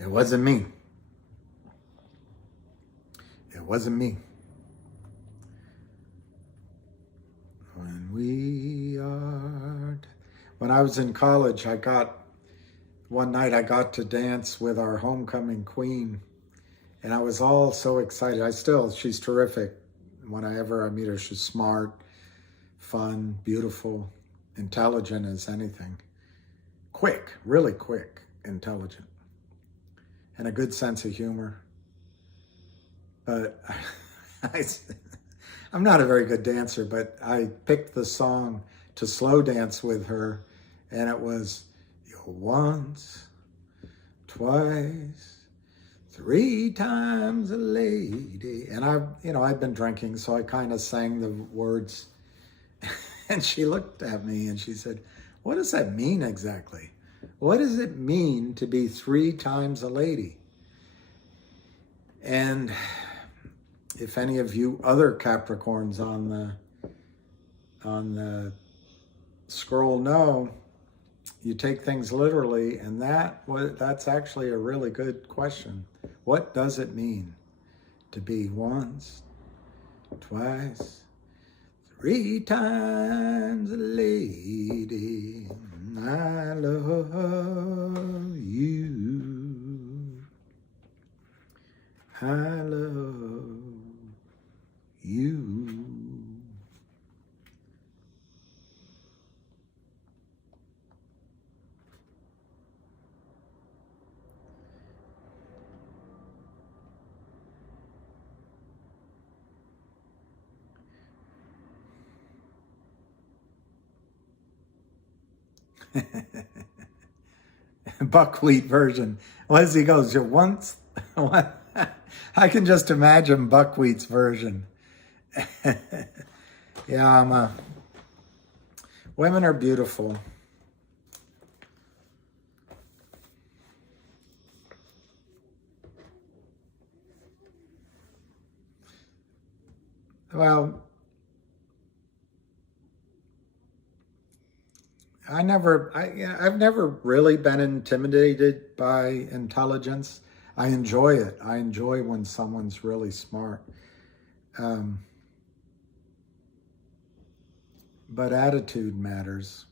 It wasn't me. It wasn't me. we are. When I was in college, one night I got to dance with our homecoming queen, and I was all so excited. She's terrific. Whenever I meet her, she's smart, fun, beautiful, intelligent as anything. Quick, really quick, intelligent, and a good sense of humor. But I'm not a very good dancer, but I picked the song to slow dance with her, and it was "You're once, twice, three times a lady." And I'd been drinking, so I kind of sang the words. And she looked at me and she said, "What does that mean exactly? What does it mean to be three times a lady?" And if any of you other Capricorns on the scroll know, you take things literally, and that's actually a really good question. What does it mean to be once, twice, three times a lady? I love you. I love you. Buckwheat version. Leslie goes, "You once." I can just imagine Buckwheat's version. Yeah, women are beautiful. Well, I've never really been intimidated by intelligence. I enjoy it. I enjoy when someone's really smart. But attitude matters.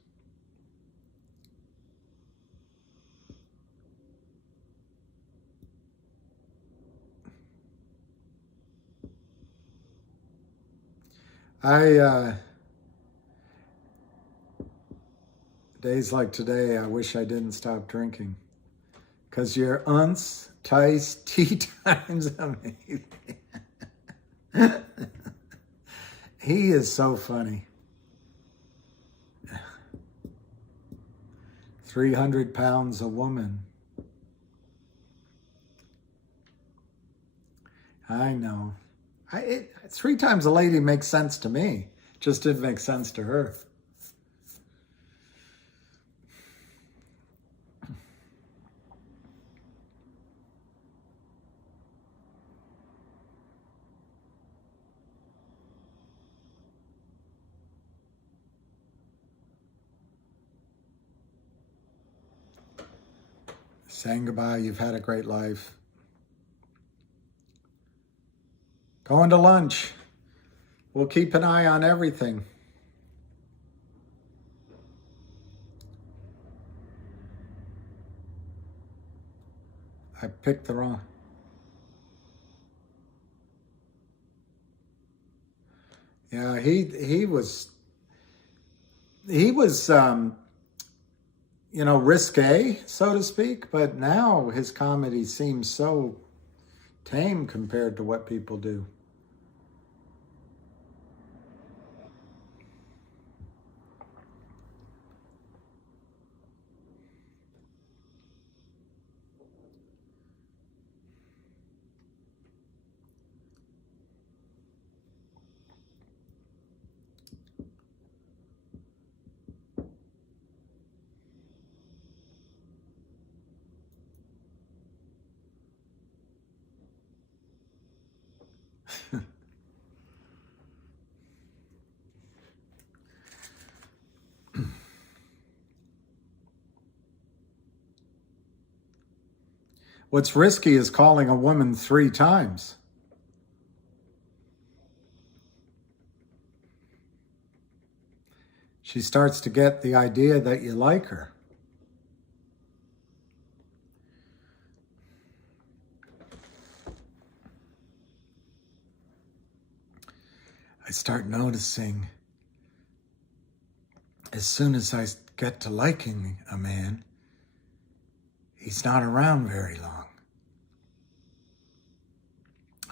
Days like today, I wish I didn't stop drinking, because you're unce, twice, tea times amazing. He is so funny. 300 pounds a woman. I know. Three times a lady makes sense to me. Just didn't make sense to her. Saying goodbye, you've had a great life. Going to lunch. We'll keep an eye on everything. I picked the wrong. Yeah, he was risque, so to speak, but now his comedy seems so tame compared to what people do. What's risky is calling a woman 3 times. she starts to get the idea that you like her. I start noticing as soon as I get to liking a man, he's not around very long.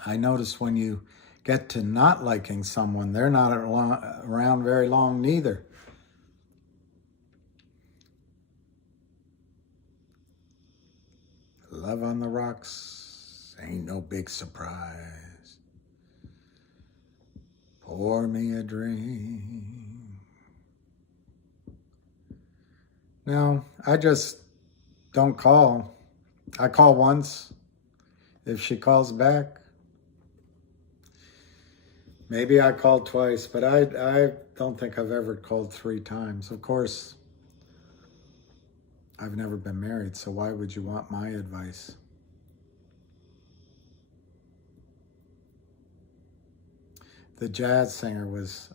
I notice when you get to not liking someone, they're not around very long neither. Love on the rocks ain't no big surprise. Pour me a drink. No, I just don't call. I call once. If she calls back, maybe I called twice, but I don't think I've ever called 3 times. Of course, I've never been married, so why would you want my advice? The jazz singer was,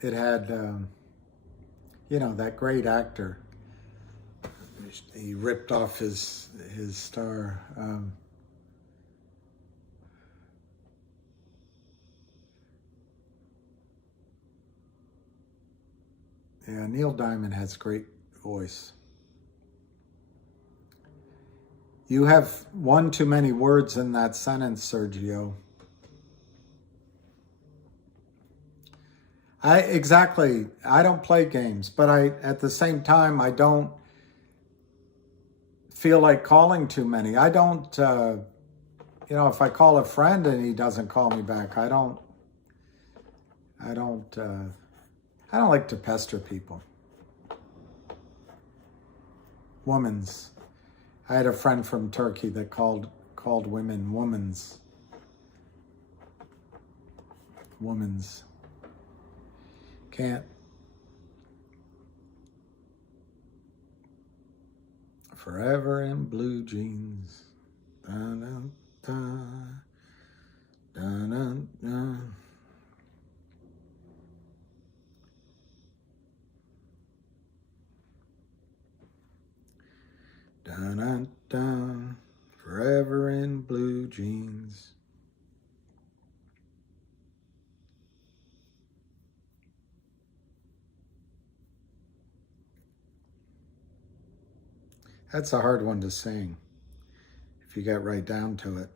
it had, that great actor. He ripped off his star. Yeah, Neil Diamond has great voice. You have one too many words in that sentence, Sergio. Exactly. I don't play games, but at the same time, I don't feel like calling too many. I don't, if I call a friend and he doesn't call me back, I don't like to pester people. Womans. I had a friend from Turkey that called women womans. Womans. Can't. Forever in blue jeans. Dun, dun, dun, dun, dun. Dun, dun, dun. Forever in blue jeans. That's a hard one to sing, if you get right down to it.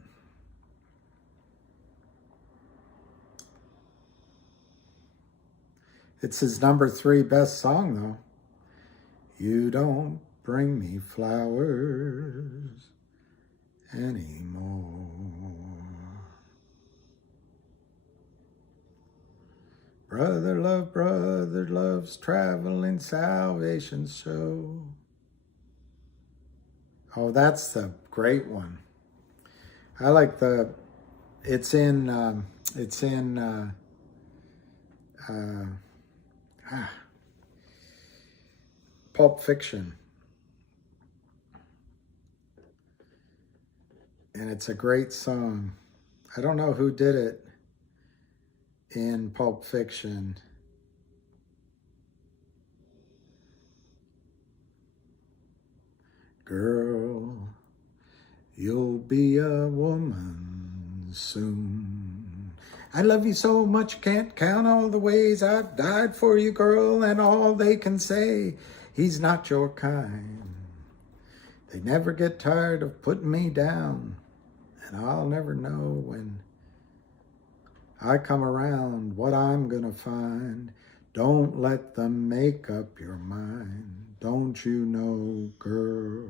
It's his number 3 best song, though. You don't bring me flowers anymore. Brother love's traveling salvation show. Oh, that's the great one. I like it's in Pulp Fiction. And it's a great song. I don't know who did it in Pulp Fiction. Girl, you'll be a woman soon. I love you so much, can't count all the ways I've died for you, girl, and all they can say, he's not your kind. They never get tired of putting me down, and I'll never know when I come around what I'm gonna find. Don't let them make up your mind. Don't you know, girl,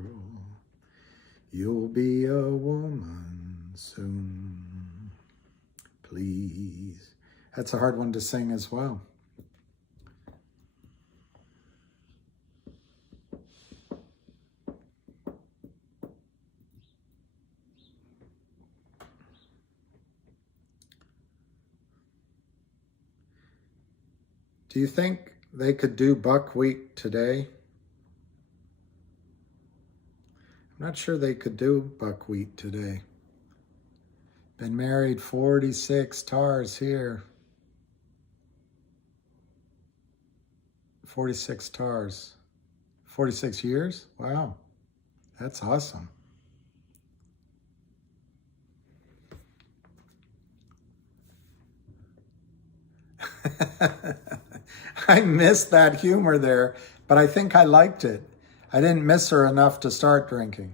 you'll be a woman soon. Please. That's a hard one to sing as well. Do you think they could do buckwheat today? I'm not sure they could do buckwheat today. Been married 46 tars here. 46 TARs. 46 years? Wow. That's awesome. I missed that humor there, but I think I liked it. I didn't miss her enough to start drinking.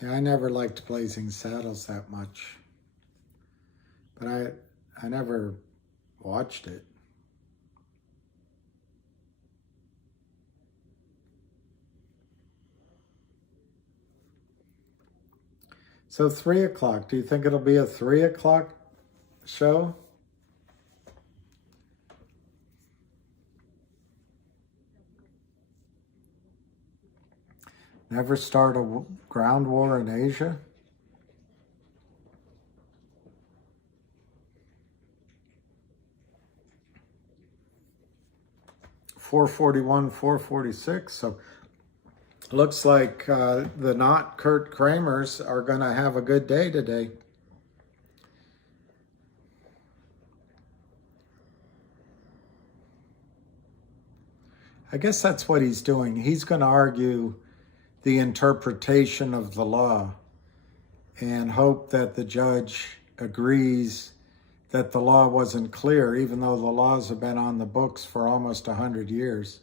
Yeah, I never liked Blazing Saddles that much, but I never watched it. So 3 o'clock, do you think it'll be a 3 o'clock show? Never start a ground war in Asia? $441, $446. So looks like the not Kurt Kramers are going to have a good day today. I guess that's what he's doing. He's going to argue the interpretation of the law and hope that the judge agrees that the law wasn't clear, even though the laws have been on the books for almost 100 years.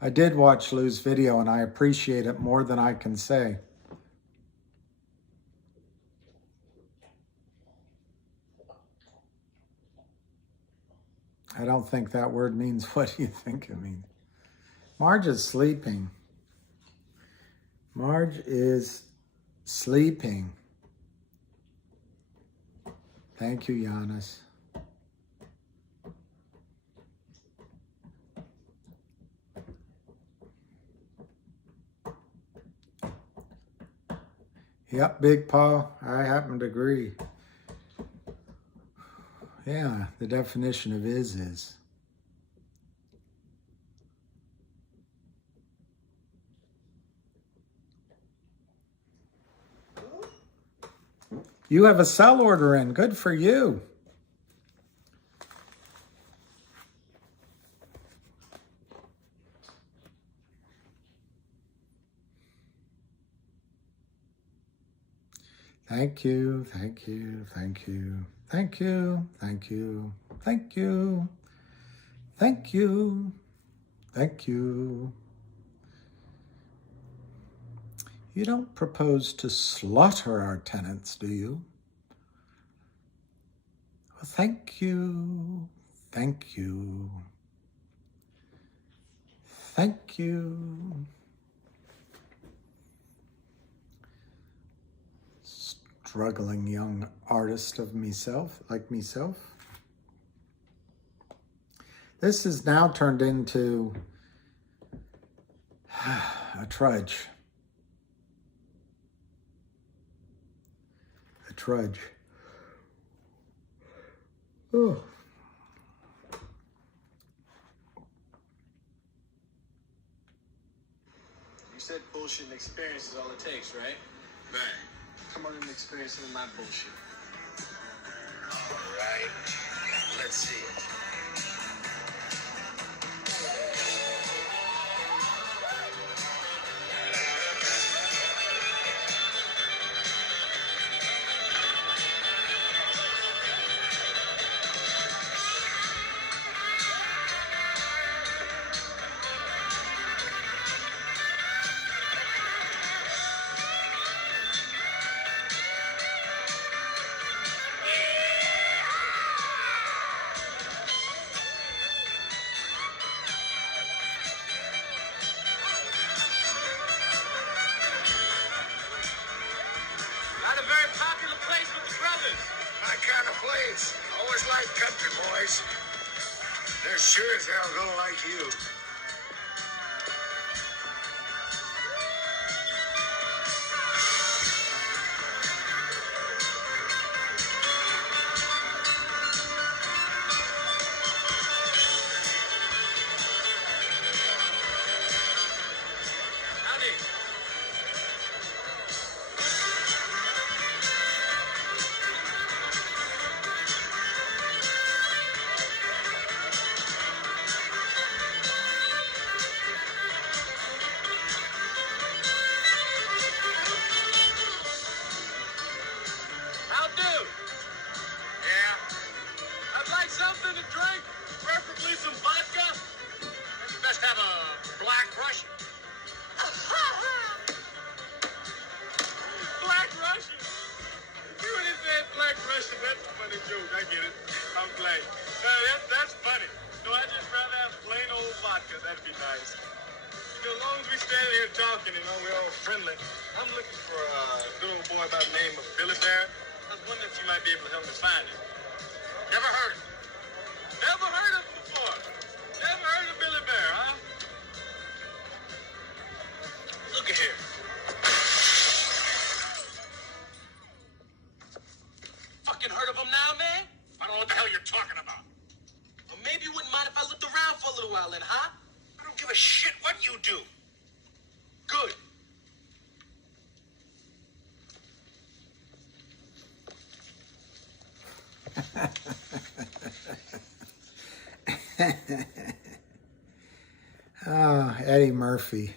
I did watch Lou's video and I appreciate it more than I can say. I don't think that word means what you think it means. Marge is sleeping. Marge is sleeping. Thank you, Giannis. Yep, Big Paul, I happen to agree. Yeah, the definition of is. You have a sell order in. Good for you. Thank you, thank you, thank you, thank you, thank you, thank you, thank you, thank you. You don't propose to slaughter our tenants, do you? Well, thank you, thank you, thank you. Struggling young artist of myself, like myself. This is now turned into a trudge. A trudge. Oh. You said bullshit and experience is all it takes, right? Right. Come on and experience some of my bullshit. All right. Let's see it. boys. They're sure as hell gonna like you. Howdy. How do? Yeah, I'd like something to drink, preferably some vodka. best have a black Russian. Black Russian. You would have said Black Russian. That's a funny joke. I get it. I'm glad. That's funny. No, I'd just rather have plain old vodka. That'd be nice. As long as we stand here talking and we're all friendly, I'm looking for a good old boy by the name of Billy Bear. I was wondering if you might be able to help me find him. Never heard. Never heard of him before. Never heard of Billy Bear, huh? Look at here. Fucking heard of him now, man? I don't know what the hell you're talking about. Or maybe you wouldn't mind if I looked around for a little while then, huh? I don't give a shit what you do. Good. Oh, Eddie Murphy.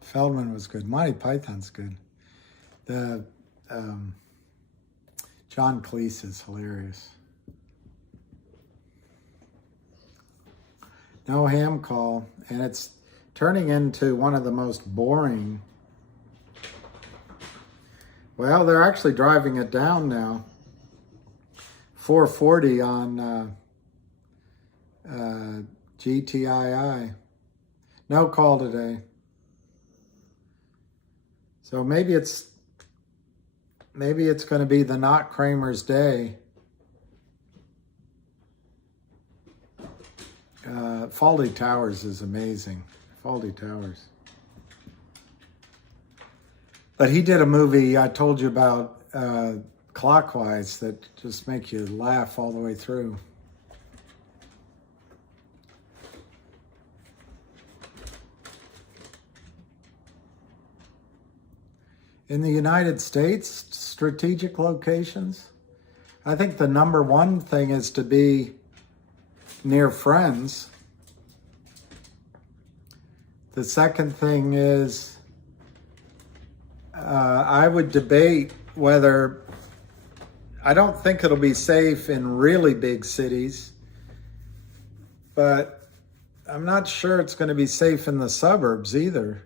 Feldman was good. Monty Python's good. The John Cleese is hilarious. No ham call, and it's turning into one of the most boring. Well, they're actually driving it down now. 440 on GTII. No call today. So maybe it's going to be the not Kramer's day. Faulty Towers is amazing. Faulty Towers. But he did a movie I told you about, Clockwise, that just make you laugh all the way through. In the United States, strategic locations, I think the number one thing is to be near friends. The second thing is, I would debate whether, I don't think it'll be safe in really big cities, but I'm not sure it's going to be safe in the suburbs either.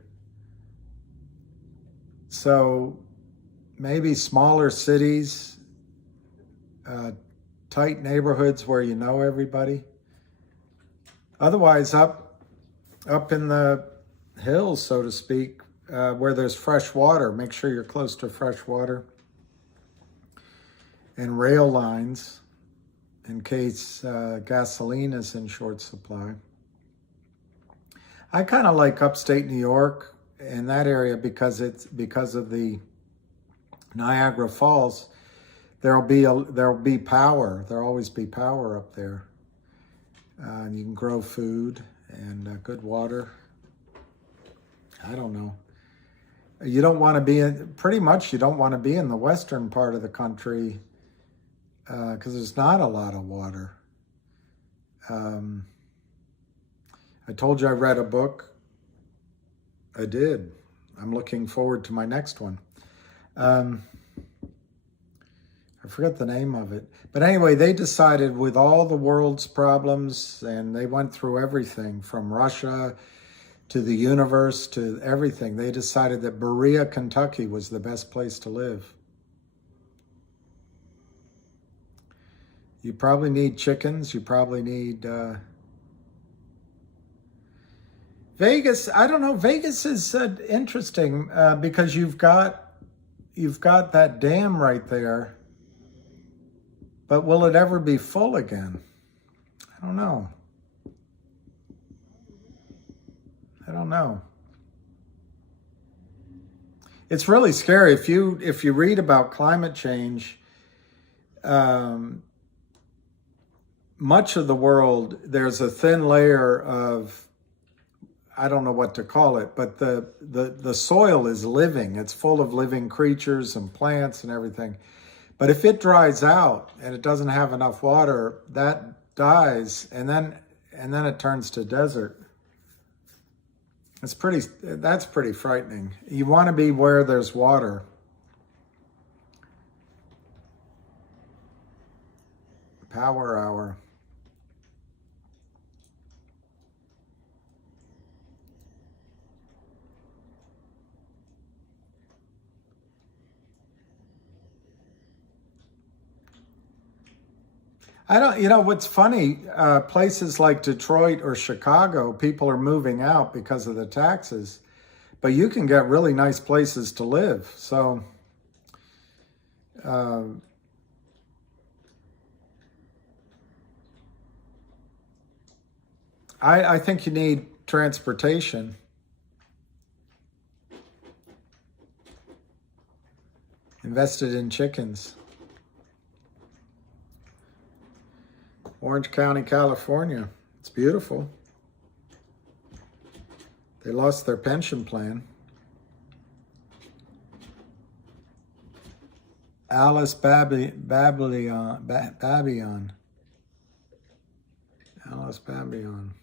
So maybe smaller cities, tight neighborhoods where you know everybody. Otherwise, up in the hills, so to speak, where there's fresh water, make sure you're close to fresh water. And rail lines in case gasoline is in short supply. I kind of like upstate New York in that area because of the Niagara Falls. There'll be power. There'll always be power up there. And you can grow food and good water. I don't know. You don't want to be pretty much you don't want to be in the western part of the country because there's not a lot of water. I told you I read a book. I did. I'm looking forward to my next one. I forget the name of it. But anyway, they decided with all the world's problems, and they went through everything from Russia to the universe to everything. They decided that Berea, Kentucky was the best place to live. You probably need chickens. You probably need Vegas, I don't know. Vegas is interesting because you've got that dam right there, but will it ever be full again? I don't know. I don't know. It's really scary if you read about climate change. Much of the world, there's a thin layer of, I don't know what to call it, but the soil is living. It's full of living creatures and plants and everything. But if it dries out and it doesn't have enough water, that dies, and then it turns to desert. That's pretty frightening. You want to be where there's water. Power hour. What's funny, places like Detroit or Chicago, people are moving out because of the taxes, but you can get really nice places to live. So, I think you need transportation. Invested in chickens. Orange County, California. It's beautiful. They lost their pension plan. Alice Babylon. Alice Babylon.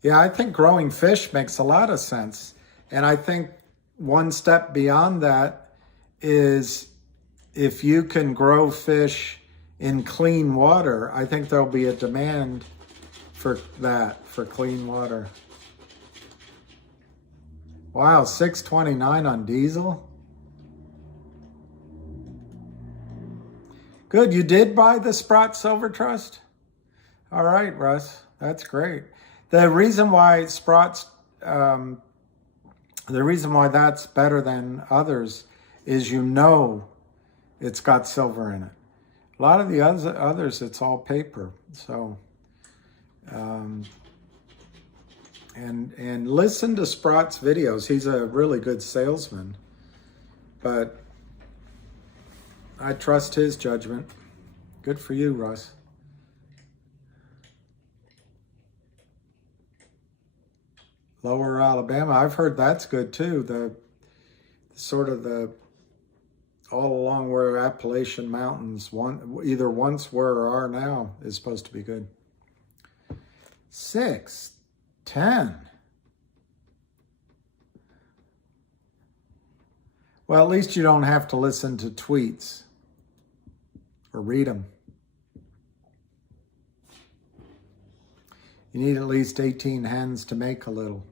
Yeah, I think growing fish makes a lot of sense. And I think one step beyond that is if you can grow fish in clean water, I think there'll be a demand for that, for clean water. Wow, $6.29 on diesel? Good, you did buy the Sprott Silver Trust? All right, Russ, that's great. The reason why Sprott's the reason why that's better than others is it's got silver in it. A lot of the others, it's all paper. So, and listen to Sprott's videos. He's a really good salesman, but I trust his judgment. Good for you, Russ. Lower Alabama, I've heard that's good too. The all along where Appalachian Mountains either once were or are now is supposed to be good. 6.10. Well, at least you don't have to listen to tweets or read them. You need at least 18 hens to make a little.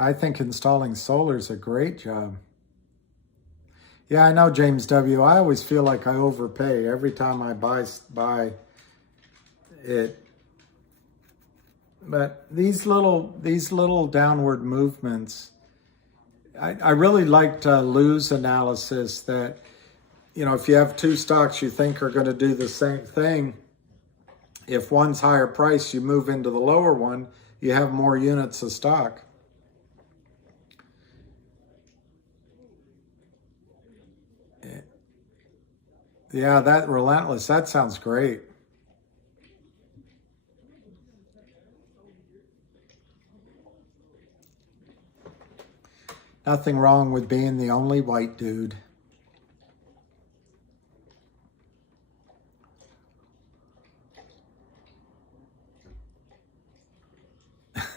I think installing solar is a great job. Yeah, I know, James W. I always feel like I overpay every time I buy it. But these little downward movements, I really liked Lou's analysis that, if you have two stocks you think are going to do the same thing, if one's higher price, you move into the lower one, you have more units of stock. Yeah, that relentless, that sounds great. Nothing wrong with being the only white dude.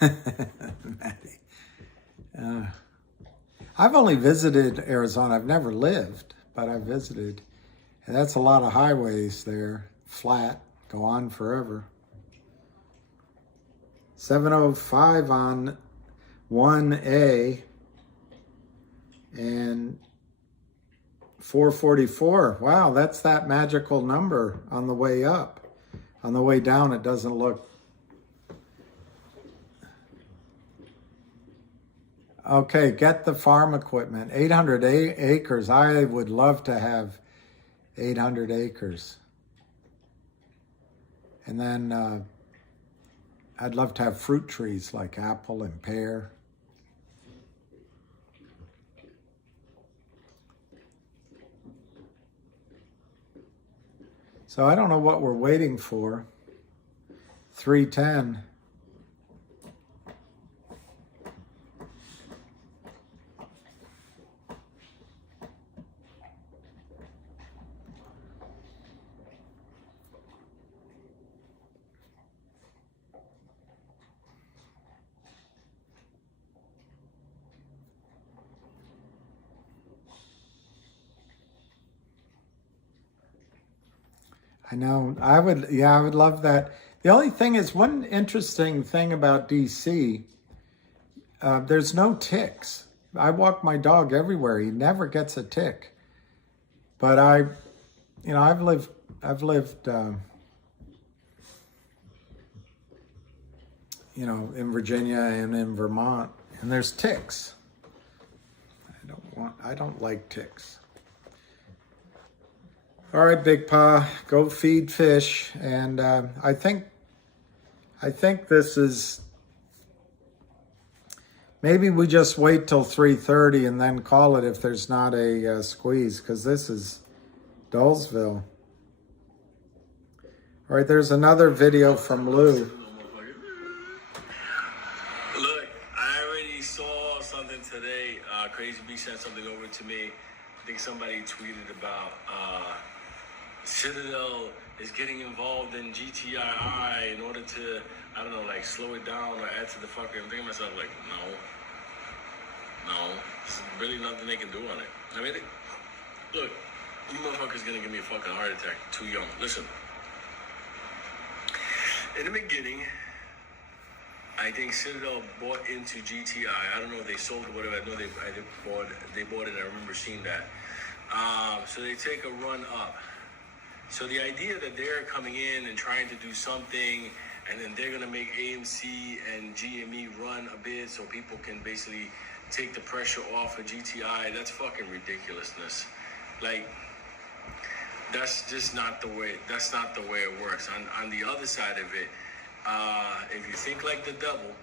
Maddie. I've only visited Arizona. I've never lived, but I've visited. And that's a lot of highways there, flat, go on forever. 7:05 on 1A. And 444. Wow, that's that magical number on the way up. On the way down, it doesn't look. Okay, get the farm equipment. 800 acres. I would love to have 800 acres. And then I'd love to have fruit trees like apple and pear. So I don't know what we're waiting for. 310. I know. I would love that. The only thing is, one interesting thing about DC, there's no ticks. I walk my dog everywhere. He never gets a tick. But I've lived, in Virginia and in Vermont, and there's ticks. I don't like ticks. All right, Big Pa, go feed fish. And I think this is, maybe we just wait till 3:30 and then call it if there's not a squeeze, because this is Dullsville. All right, there's another video from Lou. Look, I already saw something today. Crazy B sent something over to me. I think somebody tweeted about Citadel is getting involved in GTII in order to, I don't know, like slow it down or add to the fucker. I'm thinking to myself, like, no, there's really nothing they can do on it. I mean, look, you motherfuckers gonna give me a fucking heart attack too young. Listen, in the beginning, I think Citadel bought into GTI. I don't know if they sold or whatever. I know they bought it. I remember seeing that. So they take a run up. So the idea that they're coming in and trying to do something, and then they're gonna make AMC and GME run a bit so people can basically take the pressure off of GTI, that's fucking ridiculousness. Like, that's just not the way. That's not the way it works. On the other side of it, if you think like the devil,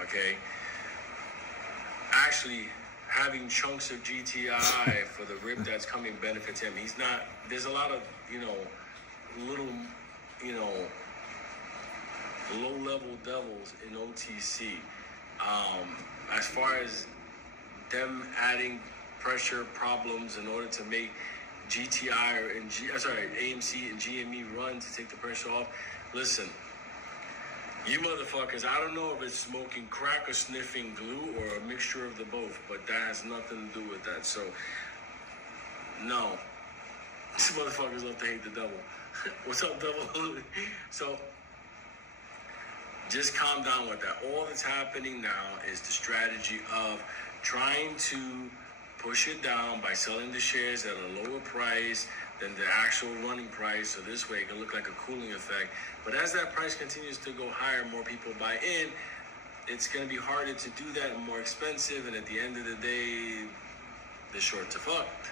okay, actually having chunks of GTI for the rip that's coming benefits him. He's not, there's a lot of, little, low-level devils in OTC. As far as them adding pressure problems in order to make GTI AMC and GME run to take the pressure off, listen, you motherfuckers, I don't know if it's smoking crack or sniffing glue or a mixture of the both, but that has nothing to do with that. So, no. These motherfuckers love to hate the devil. What's up, devil? So, just calm down with that. All that's happening now is the strategy of trying to push it down by selling the shares at a lower price than the actual running price, so this way it can look like a cooling effect. But as that price continues to go higher, more people buy in, it's going to be harder to do that and more expensive, and at the end of the day, the shorts are fucked.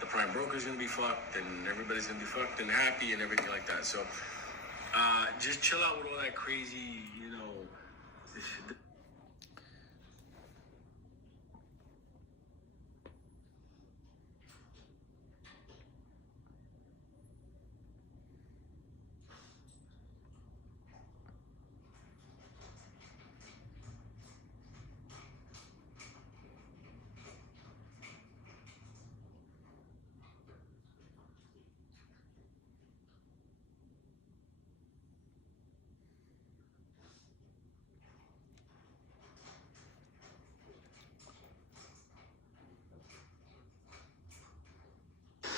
The prime broker is going to be fucked, and everybody's going to be fucked and happy and everything like that. So just chill out with all that crazy,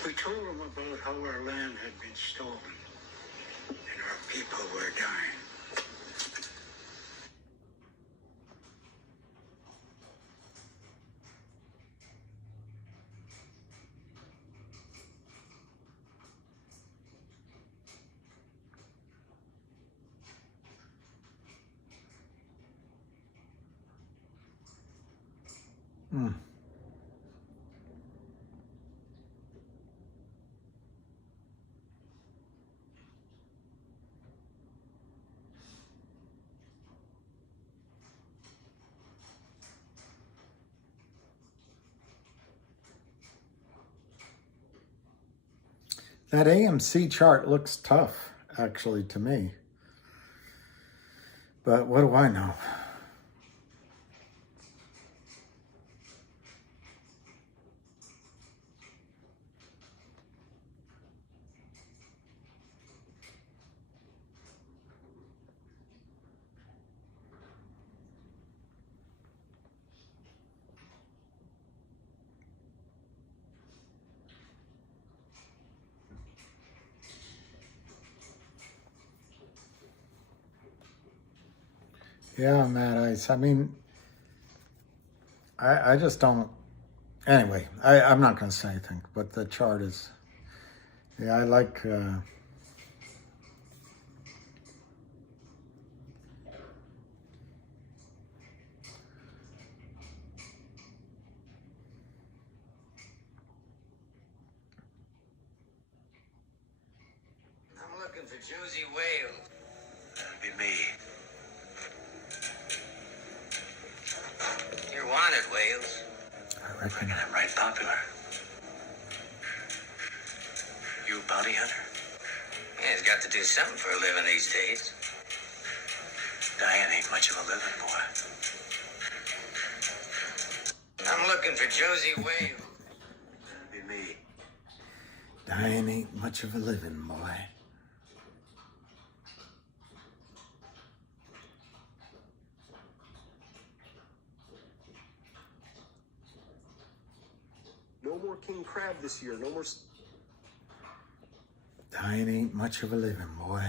We told them about how our land had been stolen and our people were dying. That AMC chart looks tough, actually, to me. But what do I know? Yeah, Mad Ice. I mean, I just don't. Anyway, I'm not going to say anything, but the chart is. Yeah, I like. I'm looking for Josie Wales. That'd be me. You're wanted, Wales. I reckon. I'm right popular. You a bounty hunter? Yeah, he's got to do something for a living these days. Dying ain't much of a living, boy. I'm looking for Josie Wales. That'd be me. Dying ain't much of a living, boy. No more king crab this year. No more. Dying ain't much of a living, boy.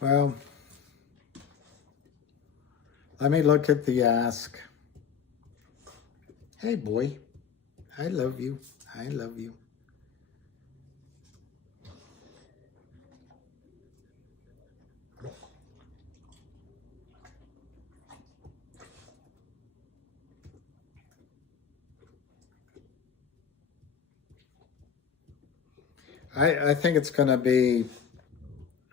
Well, let me look at the ask. Hey, boy. I love you. I love you. I think it's going to be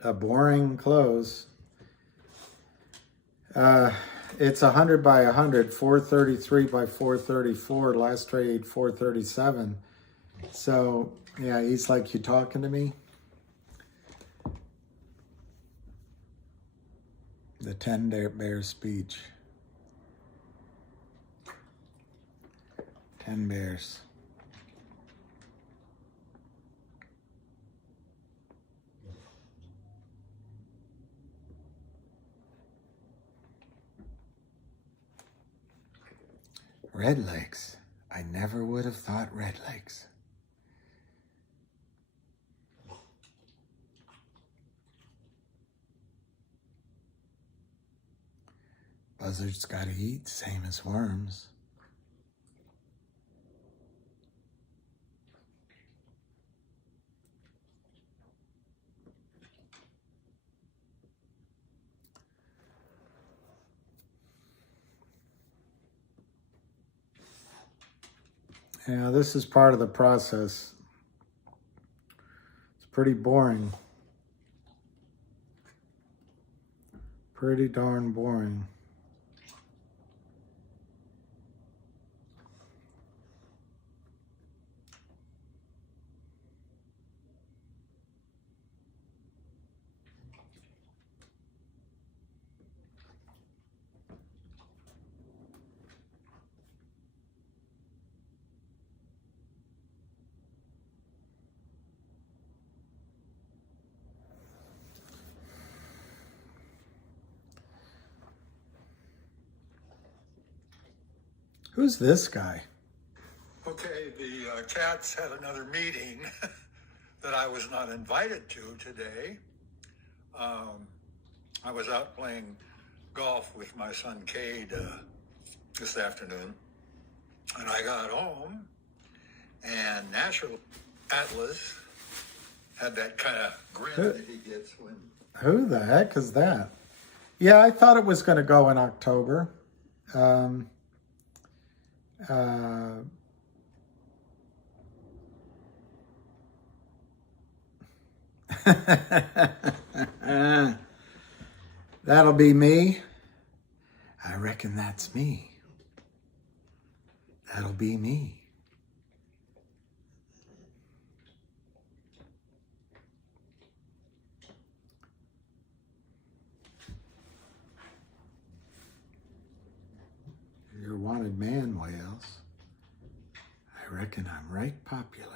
a boring close. It's 100 by 100, 433 by 434. Last trade 437. So yeah, he's like, you talking to me? The 10 bear speech. 10 bears. Red legs. I never would have thought red legs. Buzzards gotta eat, same as worms. Yeah, this is part of the process. It's pretty boring. Pretty darn boring. Who's this guy? Okay, the cats had another meeting that I was not invited to today. I was out playing golf with my son Cade this afternoon, and I got home, and Natural Atlas had that kind of grin that he gets when... Who the heck is that? Yeah, I thought it was going to go in October. That'll be me. I reckon that's me. That'll be me. You're wanted man, Wales. I reckon I'm right popular.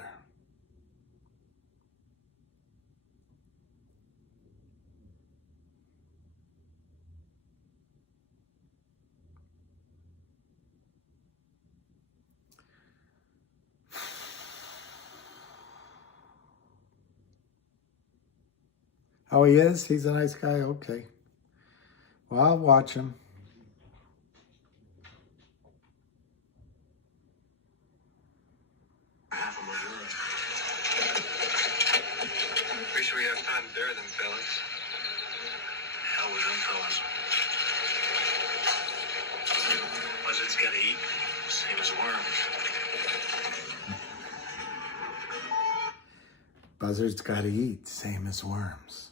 Oh, he is? He's a nice guy? Okay. Well, I'll watch him. Wish we had time to bury them fellas. Hell with them fellas. Buzzards gotta eat, same as worms. Buzzards gotta eat, same as worms.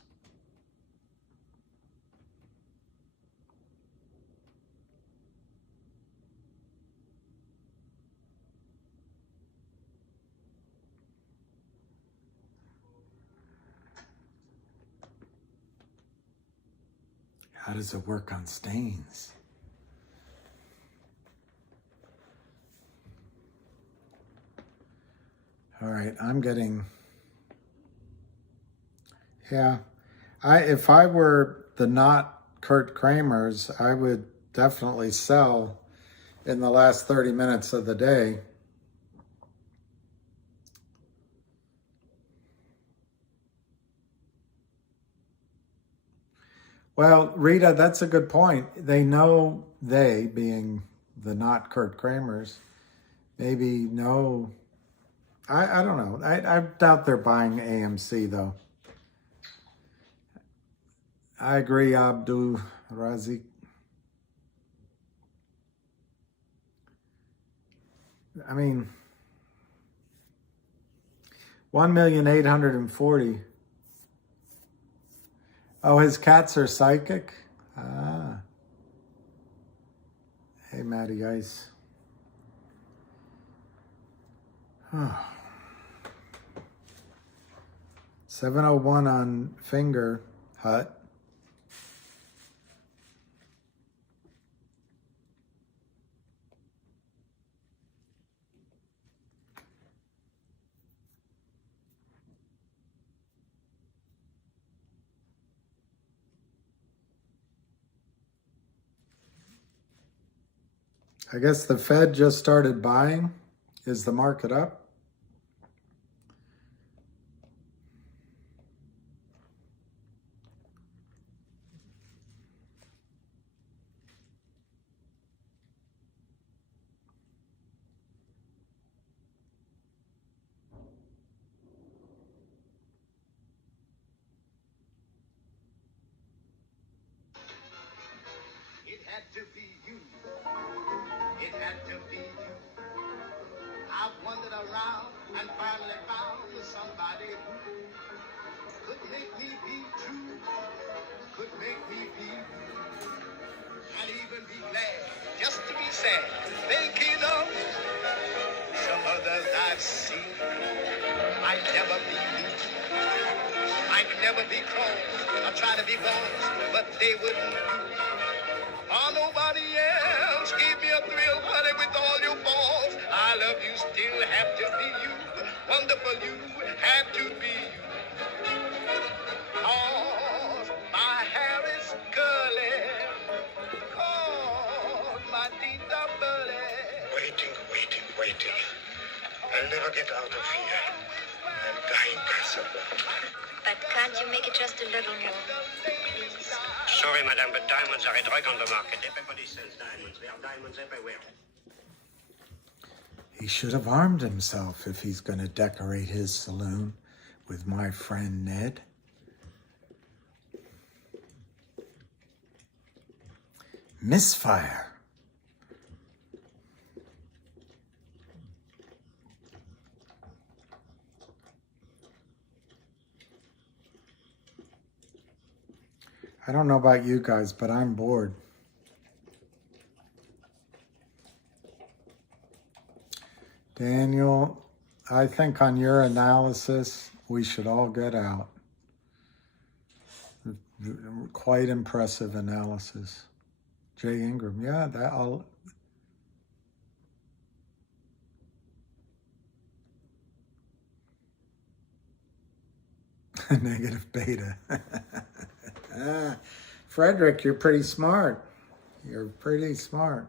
How does it work on stains? All right, I'm getting... Yeah, if I were the not Kurt Kramer's, I would definitely sell in the last 30 minutes of the day. Well, Rita, that's a good point. They know, they being the not Kurt Kramer's, maybe know, I don't know. I doubt they're buying AMC though. I agree, Abdul Razik. I mean, 1,840,000. Oh, his cats are psychic? Ah. Hey, Matty Ice. Oh. 701 on Finger Hut. I guess the Fed just started buying. Is the market up? It had to be you. It had to be you. I wandered around and finally found somebody who could make me be true, could make me be and even be glad just to be sad. Thinking of some others I've seen. I'd never be me. I'd never be close. I try to be bones, but they wouldn't do. Oh, nobody else gave me a thrill, honey, with all your balls. I love you, still have to be you. Wonderful, you have to be you. Cause my hair is curly. Cause my teeth are burly. Waiting. I'll never get out of here. I'm But can't you make it just a little more? Please. Sorry, madam, but diamonds are a drug on the market. Everybody sells diamonds. There are diamonds everywhere. He should have armed himself if he's going to decorate his saloon with my friend Ned. Misfire. I don't know about you guys, but I'm bored. Daniel, I think on your analysis, we should all get out. Quite impressive analysis. Jay Ingram, yeah, that all. Negative beta. Frederick, you're pretty smart. You're pretty smart.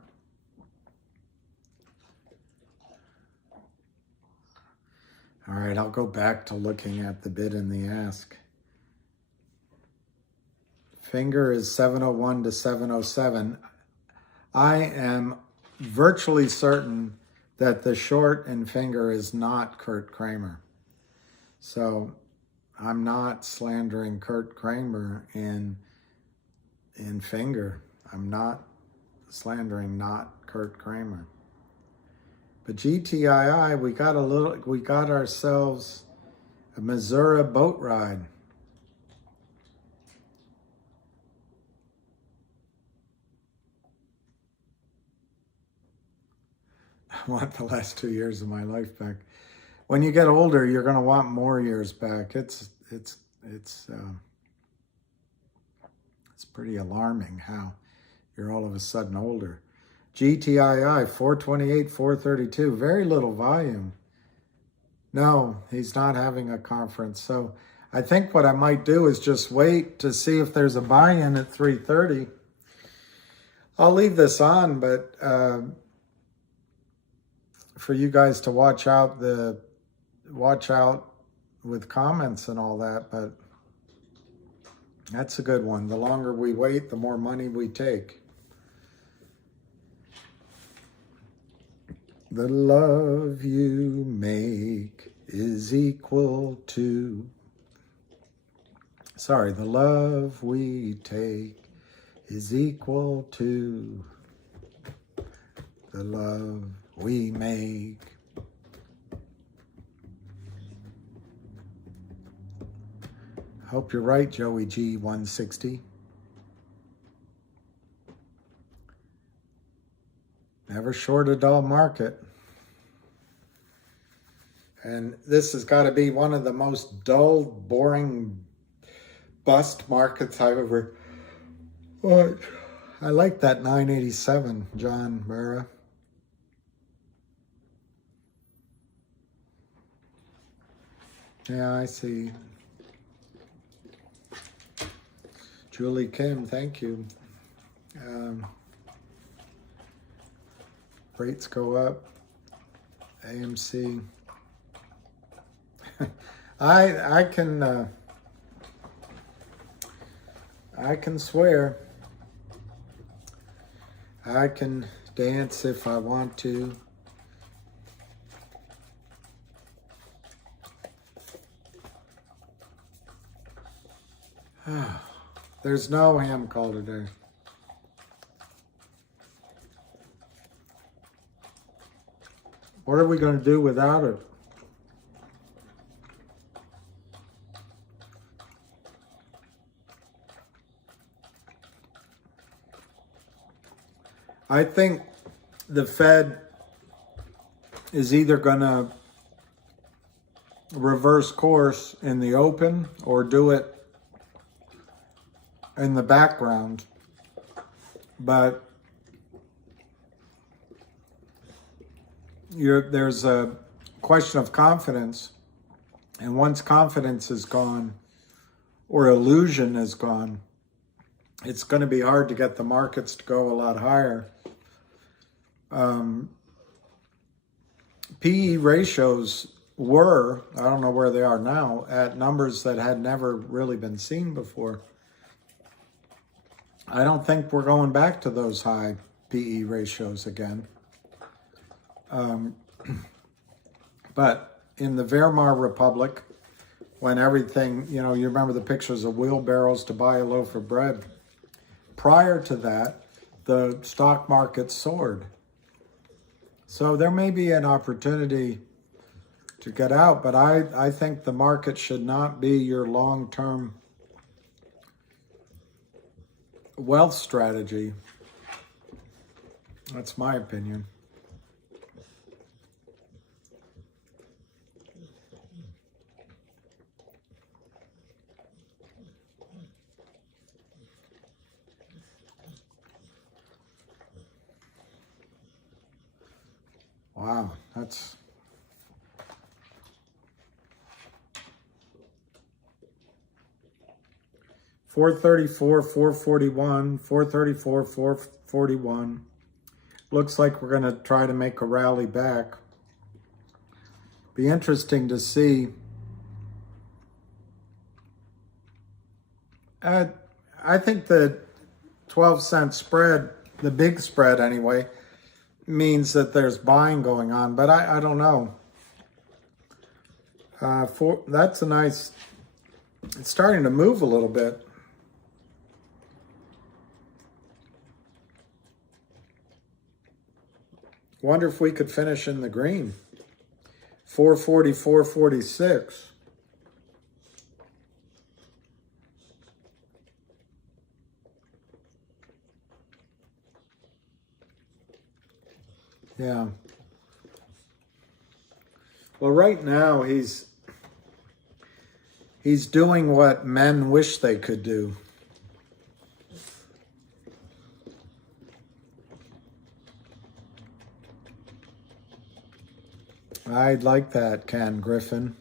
All right, I'll go back to looking at the bid and the ask. Finger is 701 to 707. I am virtually certain that the short in Finger is not Kurt Kramer. So I'm not slandering Kurt Kramer in Finger. I'm not slandering not Kurt Kramer. But GTII, we got ourselves a Missouri boat ride. I want the last 2 years of my life back. When you get older, you're going to want more years back. It's pretty alarming how you're all of a sudden older. GTII 428, 432, very little volume. No, he's not having a conference. So I think what I might do is just wait to see if there's a buy-in at 330. I'll leave this on, but for you guys to watch out with comments and all that, but that's a good one. The longer we wait, the more money we take. The love you make is equal to, the love we take is equal to the love we make. Hope you're right, Joey G 160. Never short a dull market. And this has got to be one of the most dull, boring, bust markets I've ever watched. I like that 987, John Barra. Yeah, I see. Julie Kim, thank you. Rates go up. AMC. I can swear. I can dance if I want to. There's no ham call today. What are we going to do without it? I think the Fed is either going to reverse course in the open or do it in the background. But there's a question of confidence, and once confidence is gone or illusion is gone, it's going to be hard to get the markets to go a lot higher. PE ratios were, I don't know where they are now, at numbers that had never really been seen before. I don't think we're going back to those high PE ratios again. But in the Weimar Republic, when everything, you remember the pictures of wheelbarrows to buy a loaf of bread. Prior to that, the stock market soared. So there may be an opportunity to get out, but I think the market should not be your long-term wealth strategy. That's my opinion. Wow, that's... $434, $441, $434, $441. Looks like we're going to try to make a rally back. Be interesting to see. I think the 12-cent spread, the big spread anyway, means that there's buying going on, but I don't know. That's a nice, it's starting to move a little bit. Wonder if we could finish in the green. 440, 446. Yeah. Well, right now he's doing what men wish they could do. I'd like that, Ken Griffin.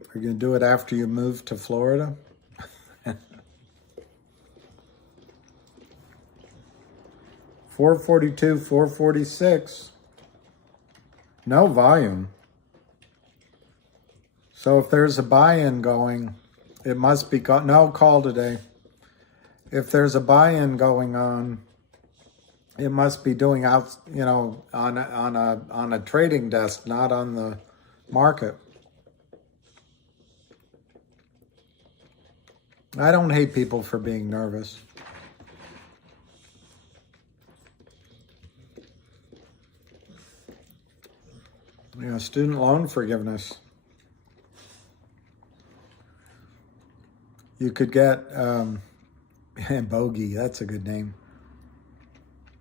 Are you going to do it after you move to Florida? 442, 446. No volume. So if there's a buy-in going, it must be no call today. If there's a buy-in going on, it must be doing out, on a trading desk, not on the market. I don't hate people for being nervous. Student loan forgiveness. You could get, Bogey, that's a good name.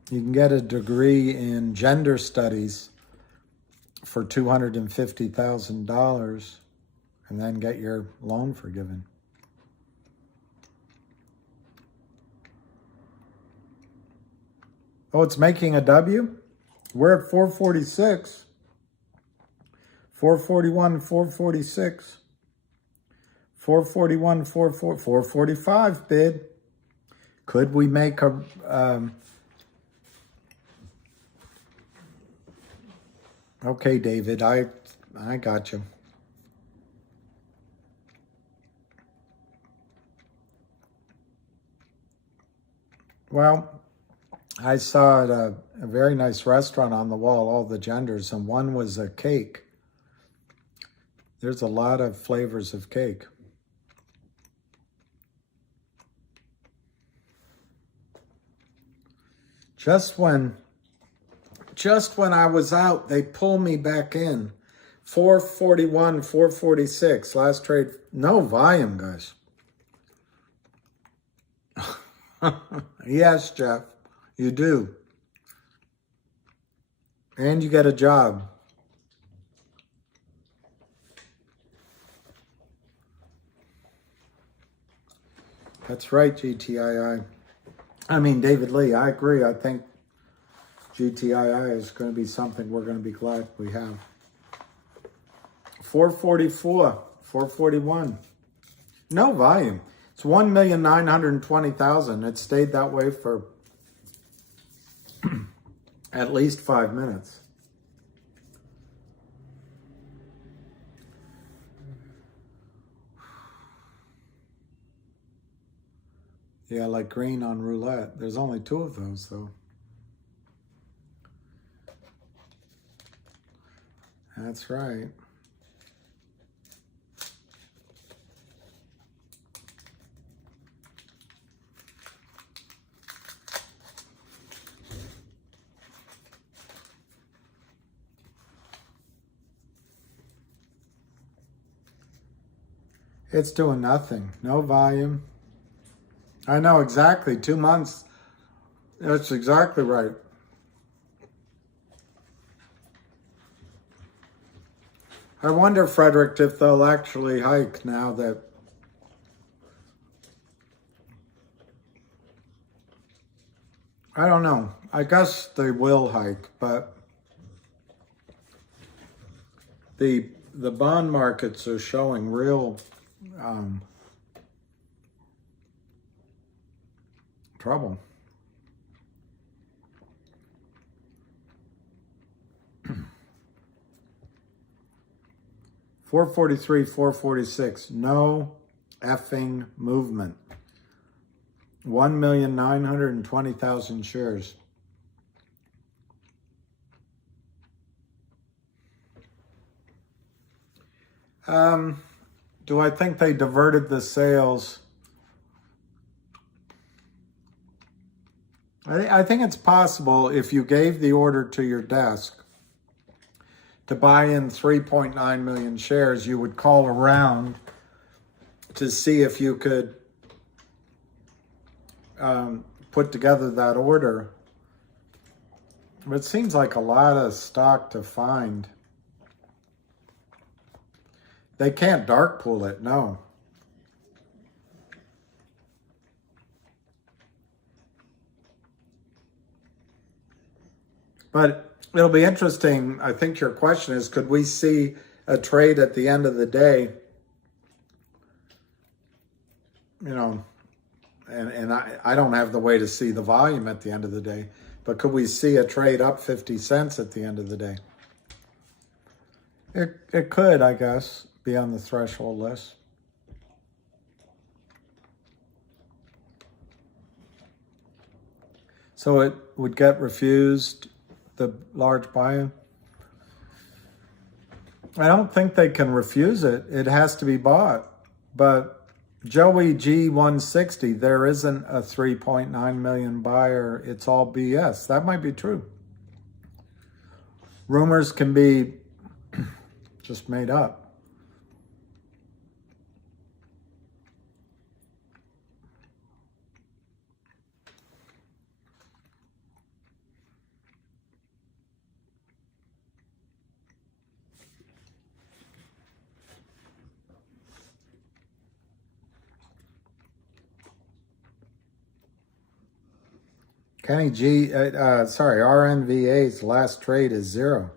You can get a degree in gender studies for $250,000 and then get your loan forgiven. Oh, it's making a W? We're at 446. 441, 446. 441, 445 bid. Could we make a... Okay, David, I got you. Well, I saw at a very nice restaurant on the wall, all the genders, and one was a cake. There's a lot of flavors of cake. Just when I was out, they pull me back in. 441, 446, last trade. No volume, guys. Yes, Jeff, you do. And you get a job. That's right, GTII. I mean, David Lee, I agree. I think GTII is going to be something we're going to be glad we have. 444, 441. No volume. It's 1,920,000. It stayed that way for at least 5 minutes. Yeah, like green on roulette. There's only 2 of those, though. That's right. It's doing nothing. No volume. I know exactly. 2 months. That's exactly right. I wonder, Frederick, if they'll actually hike now that... I don't know. I guess they will hike, but the bond markets are showing real trouble. $443, $446. No effing movement. 1,920,000 shares. Do I think they diverted the sales? I think it's possible if you gave the order to your desk to buy in 3.9 million shares, you would call around to see if you could put together that order. But it seems like a lot of stock to find. They can't dark pool it, no. But it'll be interesting. I think your question is, could we see a trade at the end of the day? You know, and I don't have the way to see the volume at the end of the day, but could we see a trade up 50 cents at the end of the day? It could, I guess, be on the threshold list. So it would get refused, the large buy-in? I don't think they can refuse it. It has to be bought. But Joey G160, there isn't a 3.9 million buyer. It's all BS. That might be true. Rumors can be just made up. Kenny G, RNVA's last trade is 0.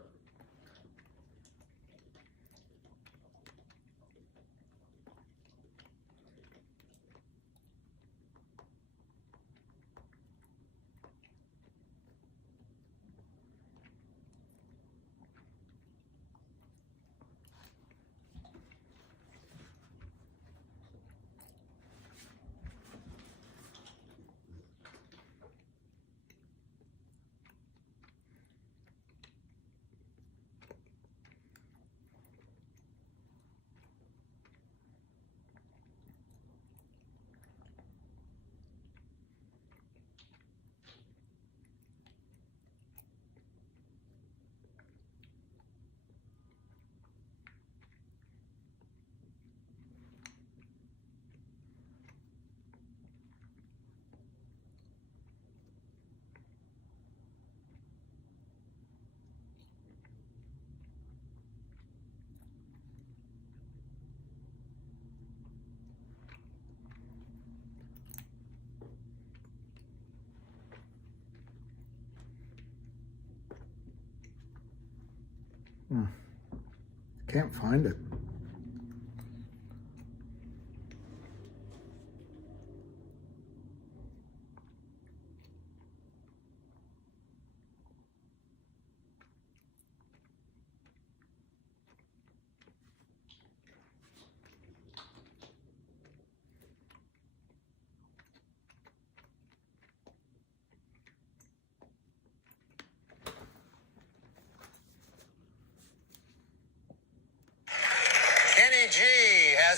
Can't find it.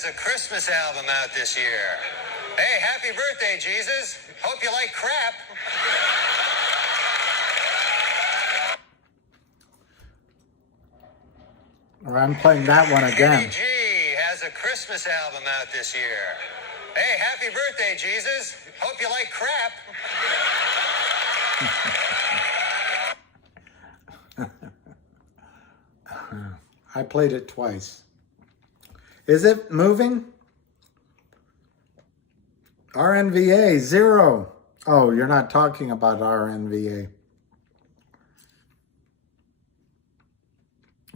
has a Christmas album out this year. Hey, happy birthday, Jesus. Hope you like crap. Or I'm playing that one again. G has a Christmas album out this year. Hey, happy birthday, Jesus. Hope you like crap. I played it twice. Is it moving? RNVA 0. Oh, you're not talking about RNVA.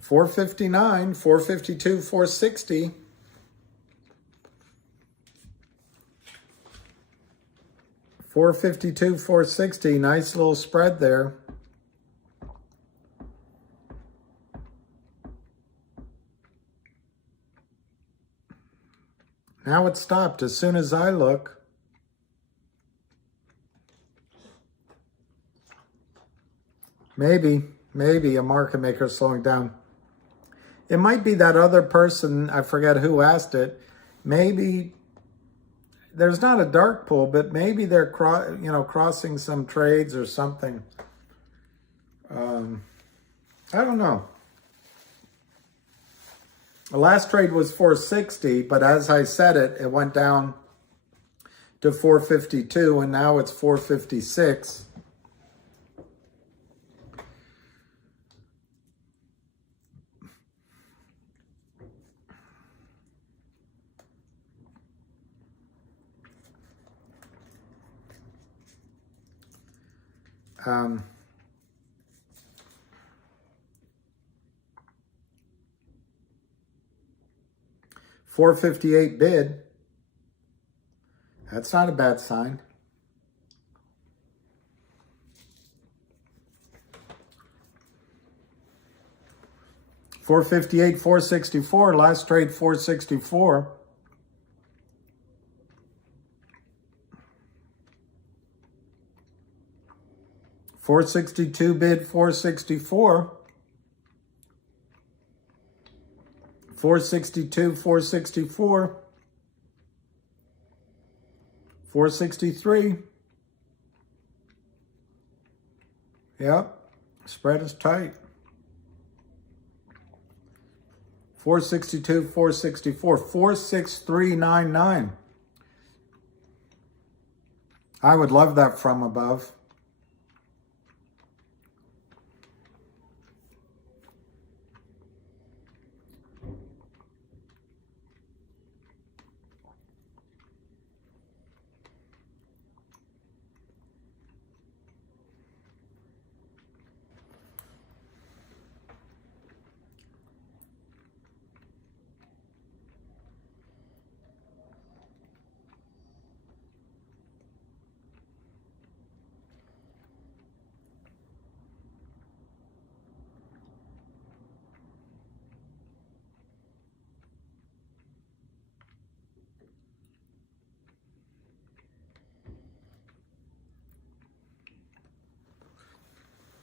459, 452, 460. $452, $460. Nice little spread there. Now it stopped as soon as I look. Maybe a market maker slowing down. It might be that other person, I forget who asked it. Maybe there's not a dark pool, but maybe they're crossing some trades or something. I don't know. The last trade was 460, but as I said it went down to 452, and now it's 456. Um, 458 bid. That's not a bad sign. $458, $464. Last trade $464. $462 bid, $464. $462, $464. $463. Yep, spread is tight. $462, $464, $463.99. I would love that from above.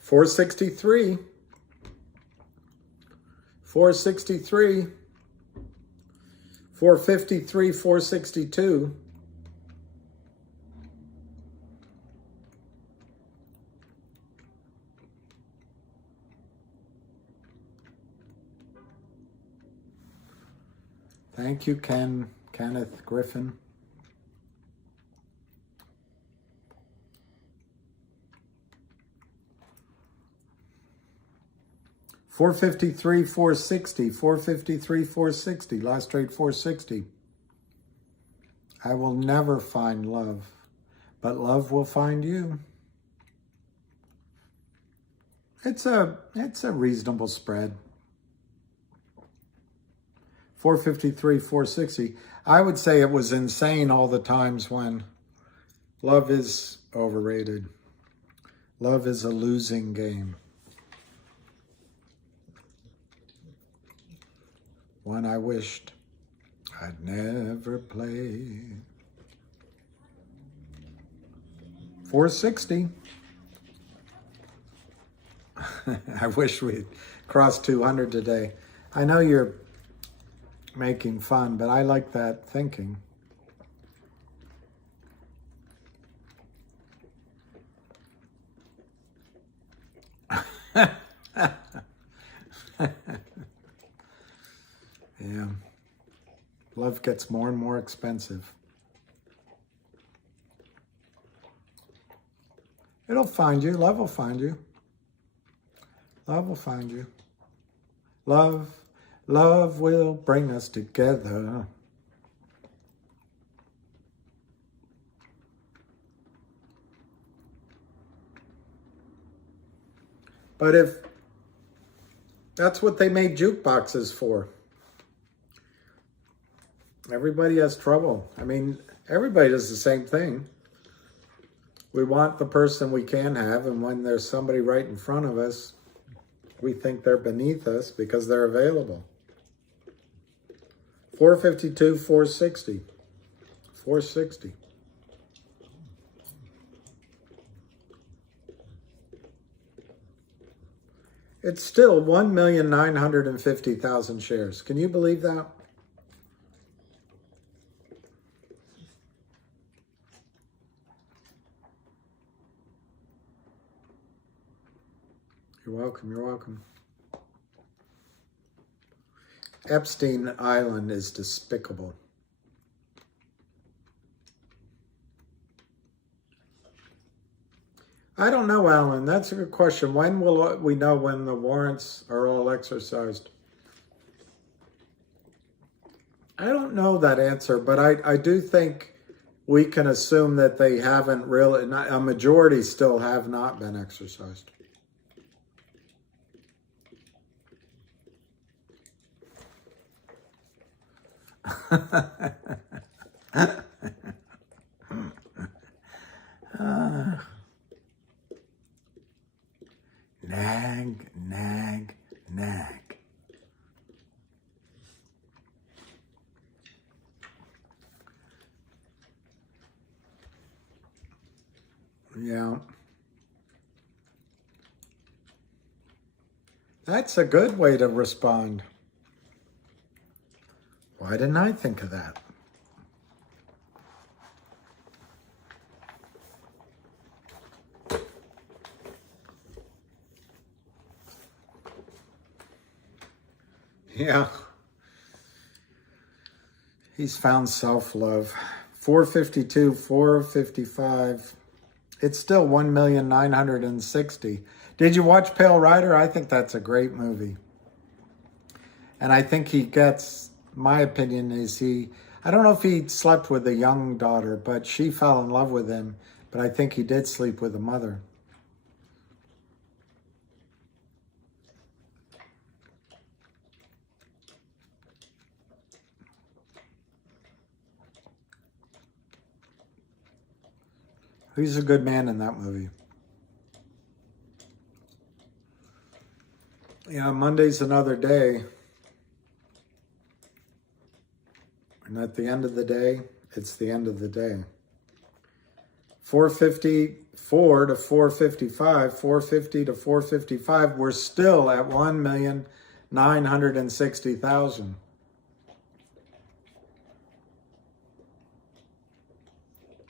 $463, $463, $453, $462. Thank you, Kenneth Griffin. $453, $460, $453, $460. Last trade $460. I will never find love, but love will find you. It's a reasonable spread. $453, $460. I would say it was insane all the times when love is overrated. Love is a losing game. One I wished I'd never played. $460. I wish we'd crossed 200 today. I know you're making fun, but I like that thinking. Yeah. Love gets more and more expensive. It'll find you. Love will find you. Love will find you. Love will bring us together. But if that's what they made jukeboxes for. Everybody has trouble. I mean, everybody does the same thing. We want the person we can have, and when there's somebody right in front of us, we think they're beneath us because they're available. 452, 460. 460. It's still 1,950,000 shares. Can you believe that? You're welcome. You're welcome. Epstein Island is despicable. I don't know, Alan. That's a good question. When will we know when the warrants are all exercised? I don't know that answer, but I do think we can assume that they haven't really, a majority still have not been exercised. Nag, nag, nag. Yeah. That's a good way to respond. Why didn't I think of that? Yeah. He's found self-love. 452, 455. It's still 1,960,000. Did you watch Pale Rider? I think that's a great movie. And I think he gets, my opinion is I don't know if he slept with a young daughter, but she fell in love with him. But I think he did sleep with the mother. He's a good man in that movie. Yeah, Monday's another day. And at the end of the day, it's the end of the day. 454 to 455, 450 to 455, we're still at 1,960,000.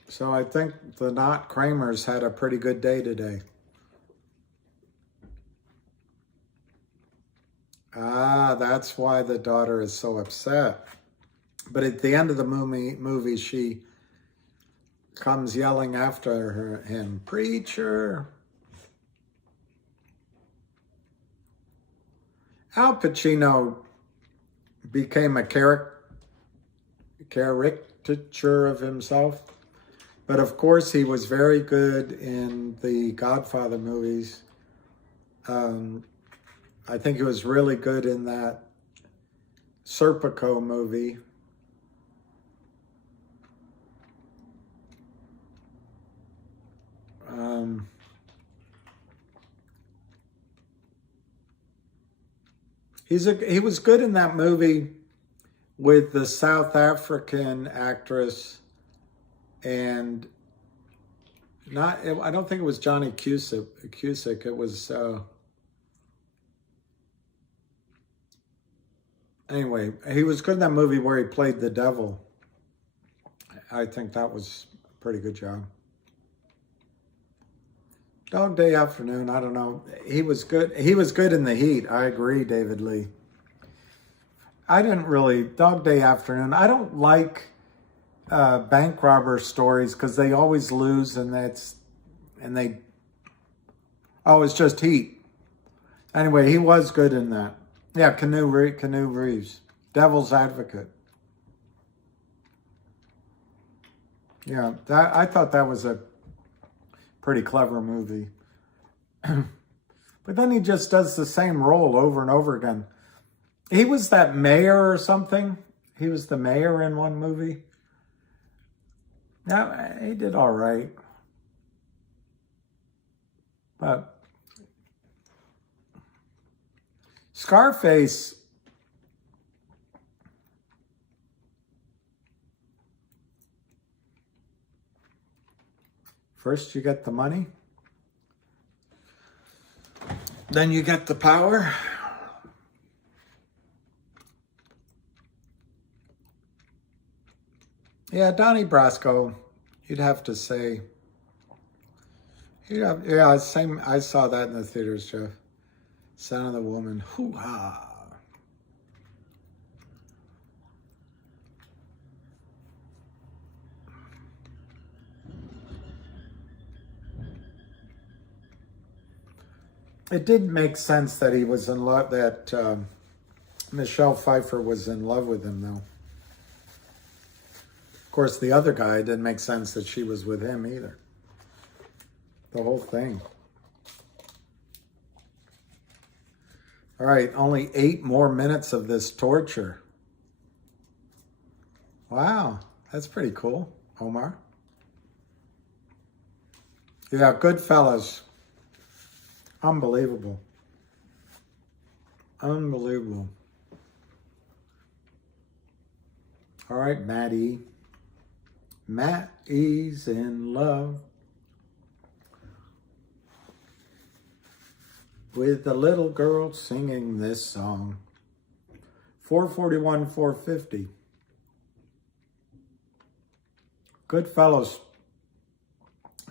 So I think the not Kramers had a pretty good day today. Ah, that's why the daughter is so upset. But at the end of the movie, she comes yelling after him, "Preacher!" Al Pacino became a caricature of himself. But of course, he was very good in the Godfather movies. I think he was really good in that Serpico movie. He was good in that movie with the South African actress, and I don't think it was Johnny Cusack. It was Anyway, he was good in that movie where he played the devil. I think that was a pretty good job. Dog Day Afternoon, I don't know. He was good. He was good in The Heat. I agree, David Lee. I didn't really, Dog Day Afternoon, I don't like bank robber stories because they always lose and it's just Heat. Anyway, he was good in that. Yeah, Canoe Reeves. Devil's Advocate. Yeah, I thought that was a pretty clever movie. But then he just does the same role over and over again. He was that mayor or something. He was the mayor in one movie. Yeah, he did all right. But Scarface, first you get the money, then you get the power. Yeah, Donnie Brasco, you'd have to say. Yeah, same. I saw that in the theaters, Jeff. Son of the Woman. Hoo-ha. It did make sense that he was in love, that Michelle Pfeiffer was in love with him, though. Of course, the other guy, it didn't make sense that she was with him either. The whole thing. All right, only 8 more minutes of this torture. Wow, that's pretty cool, Omar. Yeah, Goodfellas. Unbelievable. Unbelievable. All right, Maddie. Maddie's in love with the little girl singing this song. 441, 450. Goodfellas.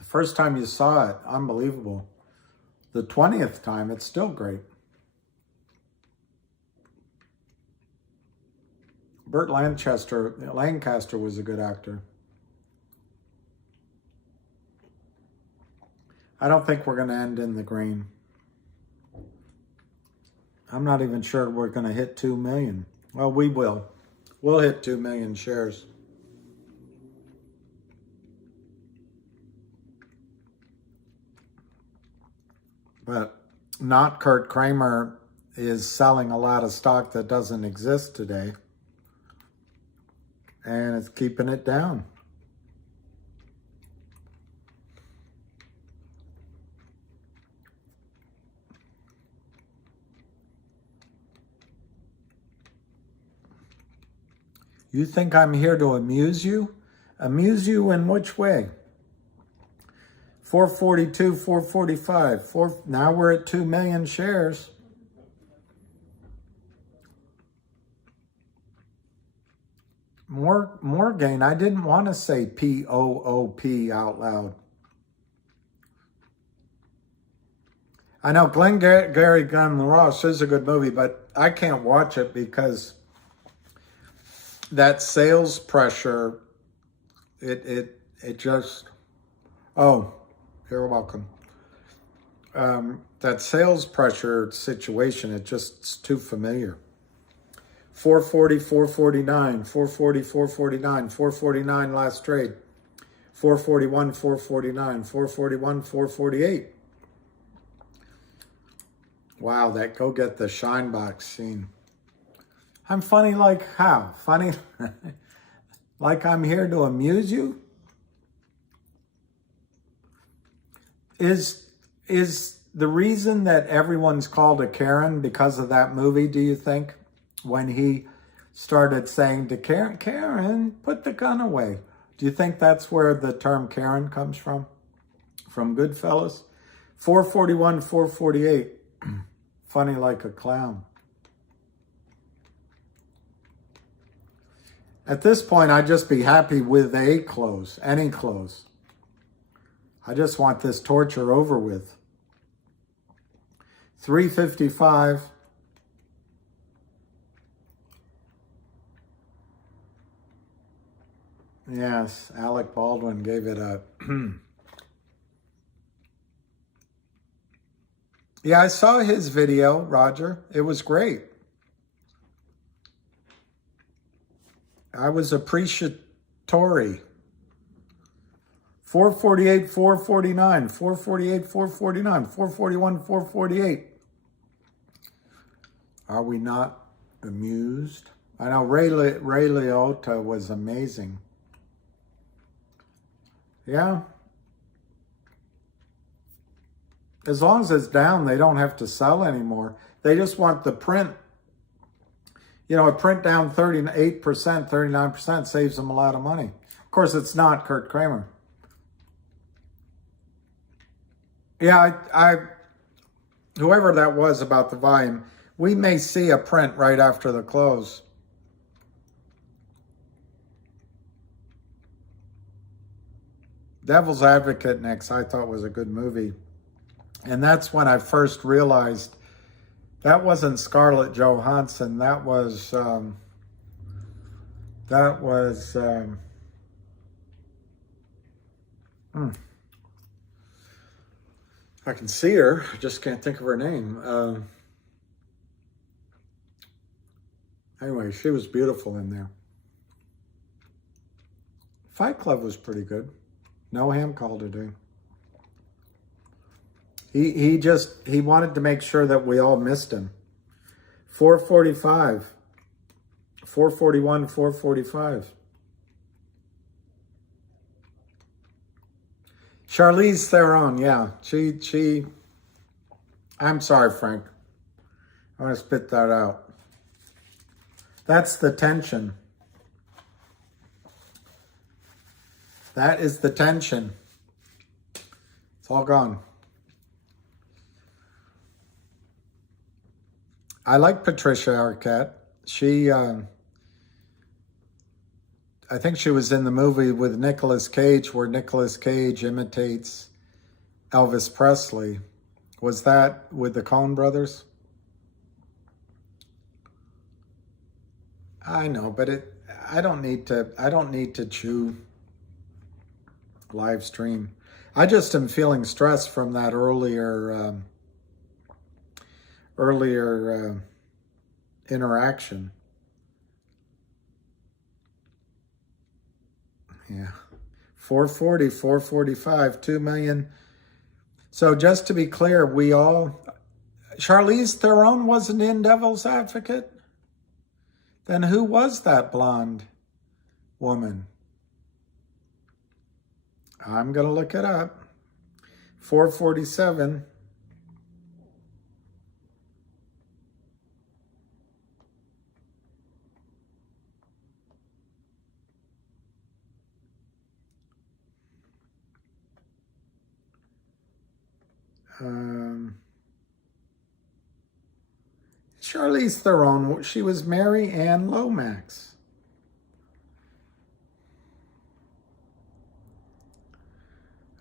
First time you saw it, unbelievable. The 20th time, it's still great. Burt Lancaster was a good actor. I don't think we're going to end in the green. I'm not even sure we're going to hit 2 million. Well, we will. We'll hit 2 million shares. But not Kurt Kramer is selling a lot of stock that doesn't exist today. And it's keeping it down. You think I'm here to amuse you? Amuse you in which way? 442, 445. Now we're at 2 million shares. More gain. I didn't want to say P-O-O-P out loud. I know Gary Gunn Ross is a good movie, but I can't watch it because that sales pressure, it just, oh, you're welcome. That sales pressure situation, it's too familiar. 440, 449, 440, 449, 449 last trade. 441, 449, 441, 448. Wow, that go get the shine box scene. I'm funny like how? Funny like I'm here to amuse you? Is the reason that everyone's called a Karen because of that movie, do you think? When he started saying to Karen, Karen, put the gun away. Do you think that's where the term Karen comes from? From Goodfellas? 441, 448. Funny like a clown. At this point, I'd just be happy with a close, any close. I just want this torture over with. 355. Yes, Alec Baldwin gave it a... Yeah, I saw his video, Roger. It was great. I was appreciatory. 448, 449, 448, 449, 441, 448. Are we not amused? I know Ray Liotta was amazing. Yeah. As long as it's down, they don't have to sell anymore. They just want the print. You know, a print down 38%, 39% saves them a lot of money. Of course, it's not Kurt Kramer. Yeah, whoever that was about the volume, we may see a print right after the close. Devil's Advocate next, I thought was a good movie. And that's when I first realized that wasn't Scarlett Johansson. That was I can see her. I just can't think of her name. Anyway, she was beautiful in there. Fight Club was pretty good. No ham call today. He wanted to make sure that we all missed him. 445. 441, 445. Charlize Theron, yeah. She I'm sorry, Frank. I want to spit that out. That's the tension. That is the tension. It's all gone. I like Patricia Arquette. She, I think she was in the movie with Nicolas Cage where Nicolas Cage imitates Elvis Presley. Was that with the Coen brothers? I know, but I don't need to chew live stream. I just am feeling stressed from that earlier interaction. Yeah. 440, 445, 2 million. So just to be clear, Charlize Theron wasn't in Devil's Advocate? Then who was that blonde woman? I'm going to look it up. 447. Charlize Theron, she was Mary Ann Lomax.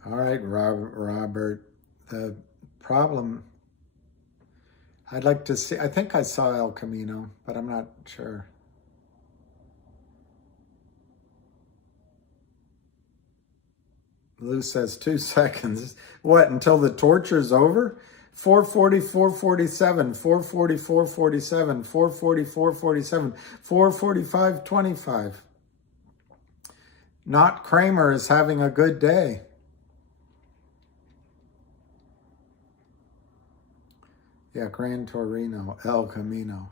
All right, Robert. The problem, I'd like to see, I think I saw El Camino, but I'm not sure. Lou says 2 seconds. What, until the torture's over? 440, 447, 440, 447, 440, 447, 445, 25. Not Kramer is having a good day. Yeah, Gran Torino, El Camino.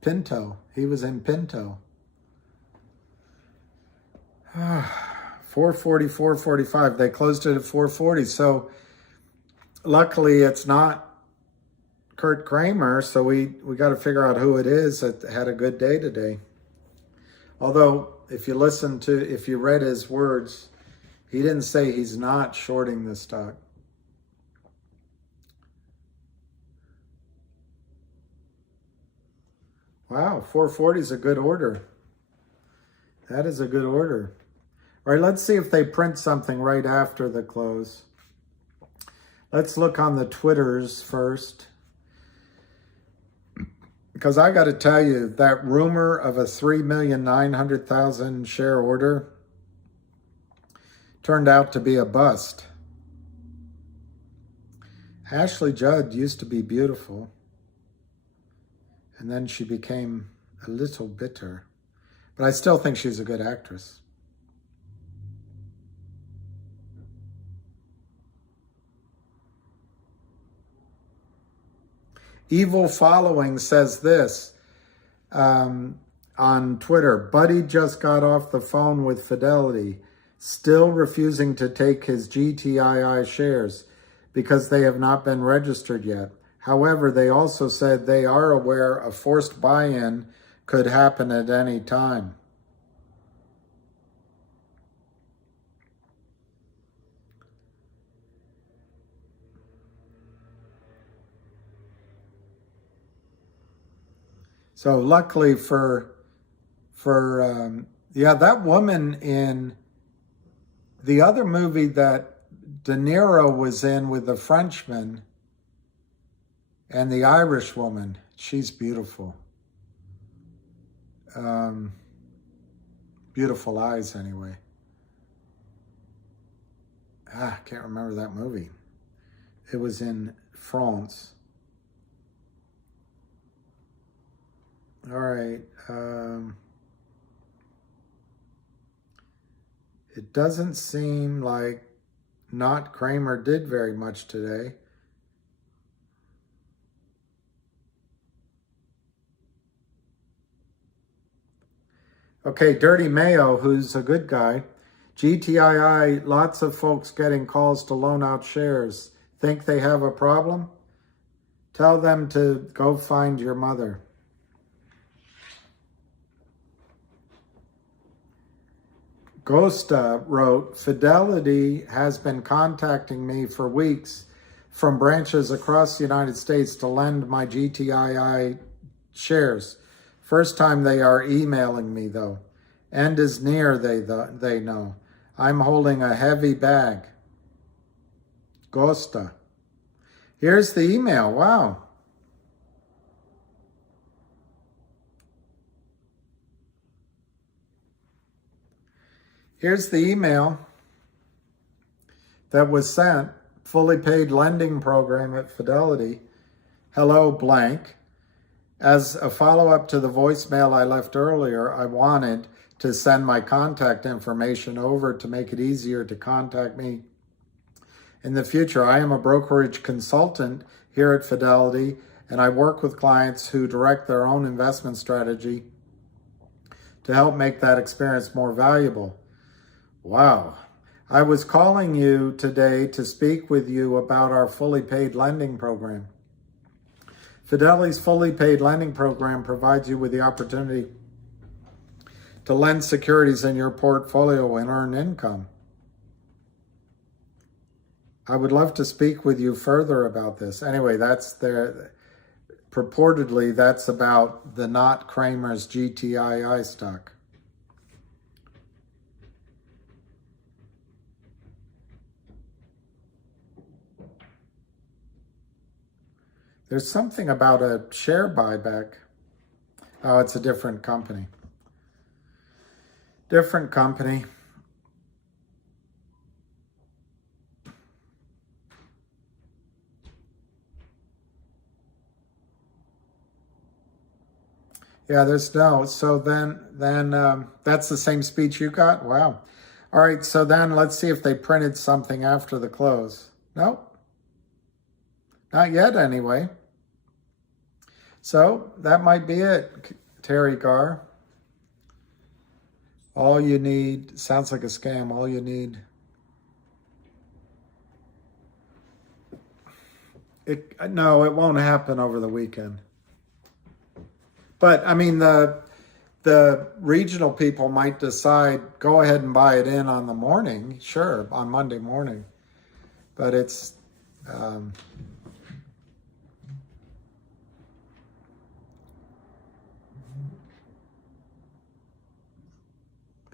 Pinto, he was in Pinto. 440, 445. They closed it at 440. So luckily it's not Kurt Kramer. So we got to figure out who it is that had a good day today. Although if you read his words, he didn't say he's not shorting the stock. Wow, 440 is a good order. That is a good order. All right, let's see if they print something right after the close. Let's look on the Twitters first. Because I got to tell you, that rumor of a 3,900,000 share order turned out to be a bust. Ashley Judd used to be beautiful, and then she became a little bitter. But I still think she's a good actress. Evil Following says this on Twitter. Buddy just got off the phone with Fidelity, still refusing to take his GTII shares because they have not been registered yet. However, they also said they are aware a forced buy-in could happen at any time. So luckily for that woman in the other movie that De Niro was in with the Frenchman and the Irish woman, she's beautiful. Beautiful eyes, anyway. I can't remember that movie. It was in France. All right. It doesn't seem like not Kramer did very much today. Okay, Dirty Mayo, who's a good guy. GTII, lots of folks getting calls to loan out shares. Think they have a problem? Tell them to go find your mother. Gosta wrote, Fidelity has been contacting me for weeks from branches across the United States to lend my GTII shares. First time they are emailing me, though. End is near, they know. I'm holding a heavy bag. Gosta. Here's the email. Wow. Here's the email that was sent. Fully paid lending program at Fidelity. Hello, blank. As a follow-up to the voicemail I left earlier, I wanted to send my contact information over to make it easier to contact me in the future. I am a brokerage consultant here at Fidelity, and I work with clients who direct their own investment strategy to help make that experience more valuable. Wow. I was calling you today to speak with you about our fully paid lending program. Fidelity's fully paid lending program provides you with the opportunity to lend securities in your portfolio and earn income. I would love to speak with you further about this. Anyway, purportedly that's about the not Kramer's GTII stock. There's something about a share buyback. Oh, it's a different company. Different company. Yeah, there's no. So then that's the same speech you got? Wow. All right, so then let's see if they printed something after the close. Nope. Not yet, anyway. So that might be it, Terry Garr. All you need, sounds like a scam, all you need. No, it won't happen over the weekend. But, I mean, the regional people might decide, go ahead and buy it in on the morning, sure, on Monday morning. But it's...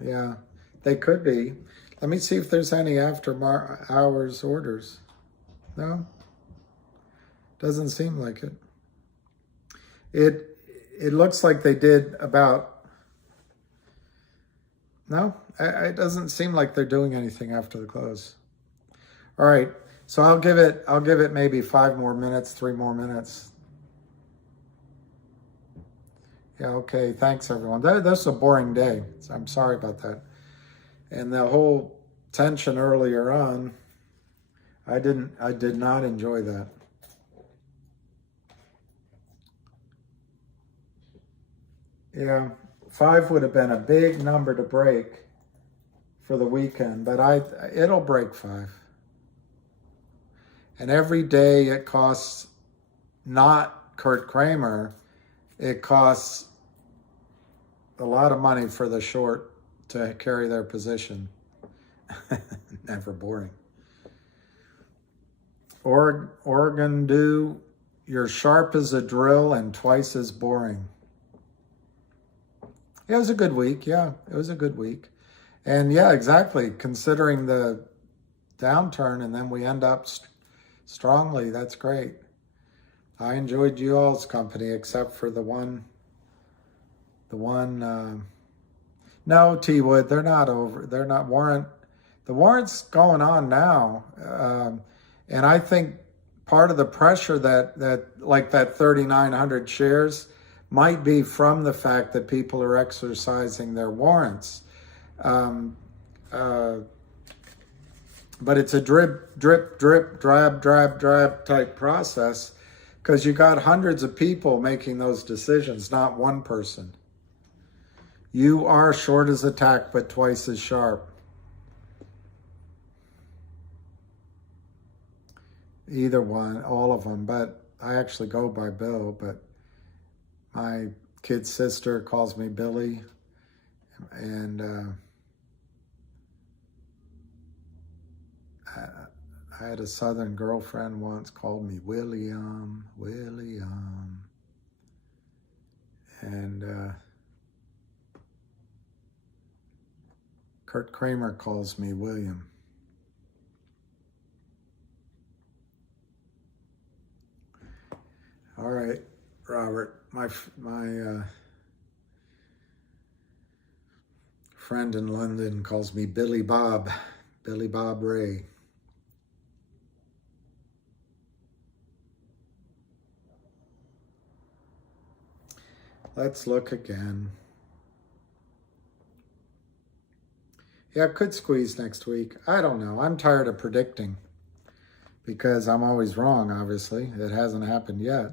Yeah, they could be. Let me see if there's any after hours orders. No, doesn't seem like it. It looks like they did about. No, it doesn't seem like they're doing anything after the close. All right, so I'll give it maybe 5 more minutes, 3 more minutes. Yeah, okay, thanks everyone. That's a boring day, so I'm sorry about that. And the whole tension earlier on, I did not enjoy that. Yeah, 5 would have been a big number to break for the weekend, but it'll break 5. And every day it costs not Kurt Kramer, it costs a lot of money for the short to carry their position. Never boring. Oregon do, you're sharp as a drill and twice as boring. It was a good week. Yeah, it was a good week. And yeah, exactly. Considering the downturn and then we end up strongly, that's great. I enjoyed you all's company except for the one, no, T-Wood, they're not over. They're not the warrant's going on now. And I think part of the pressure that like that 3,900 shares might be from the fact that people are exercising their warrants. But it's a drip, drip, drip, drab type process because you got hundreds of people making those decisions, not one person. You are short as a tack, but twice as sharp. Either one, all of them, but I actually go by Bill, but my kid's sister calls me Billy, and I had a Southern girlfriend once called me William, and Kurt Kramer calls me William. All right, Robert, my friend in London calls me Billy Bob Ray. Let's look again. Yeah, could squeeze next week. I don't know. I'm tired of predicting because I'm always wrong, obviously. It hasn't happened yet.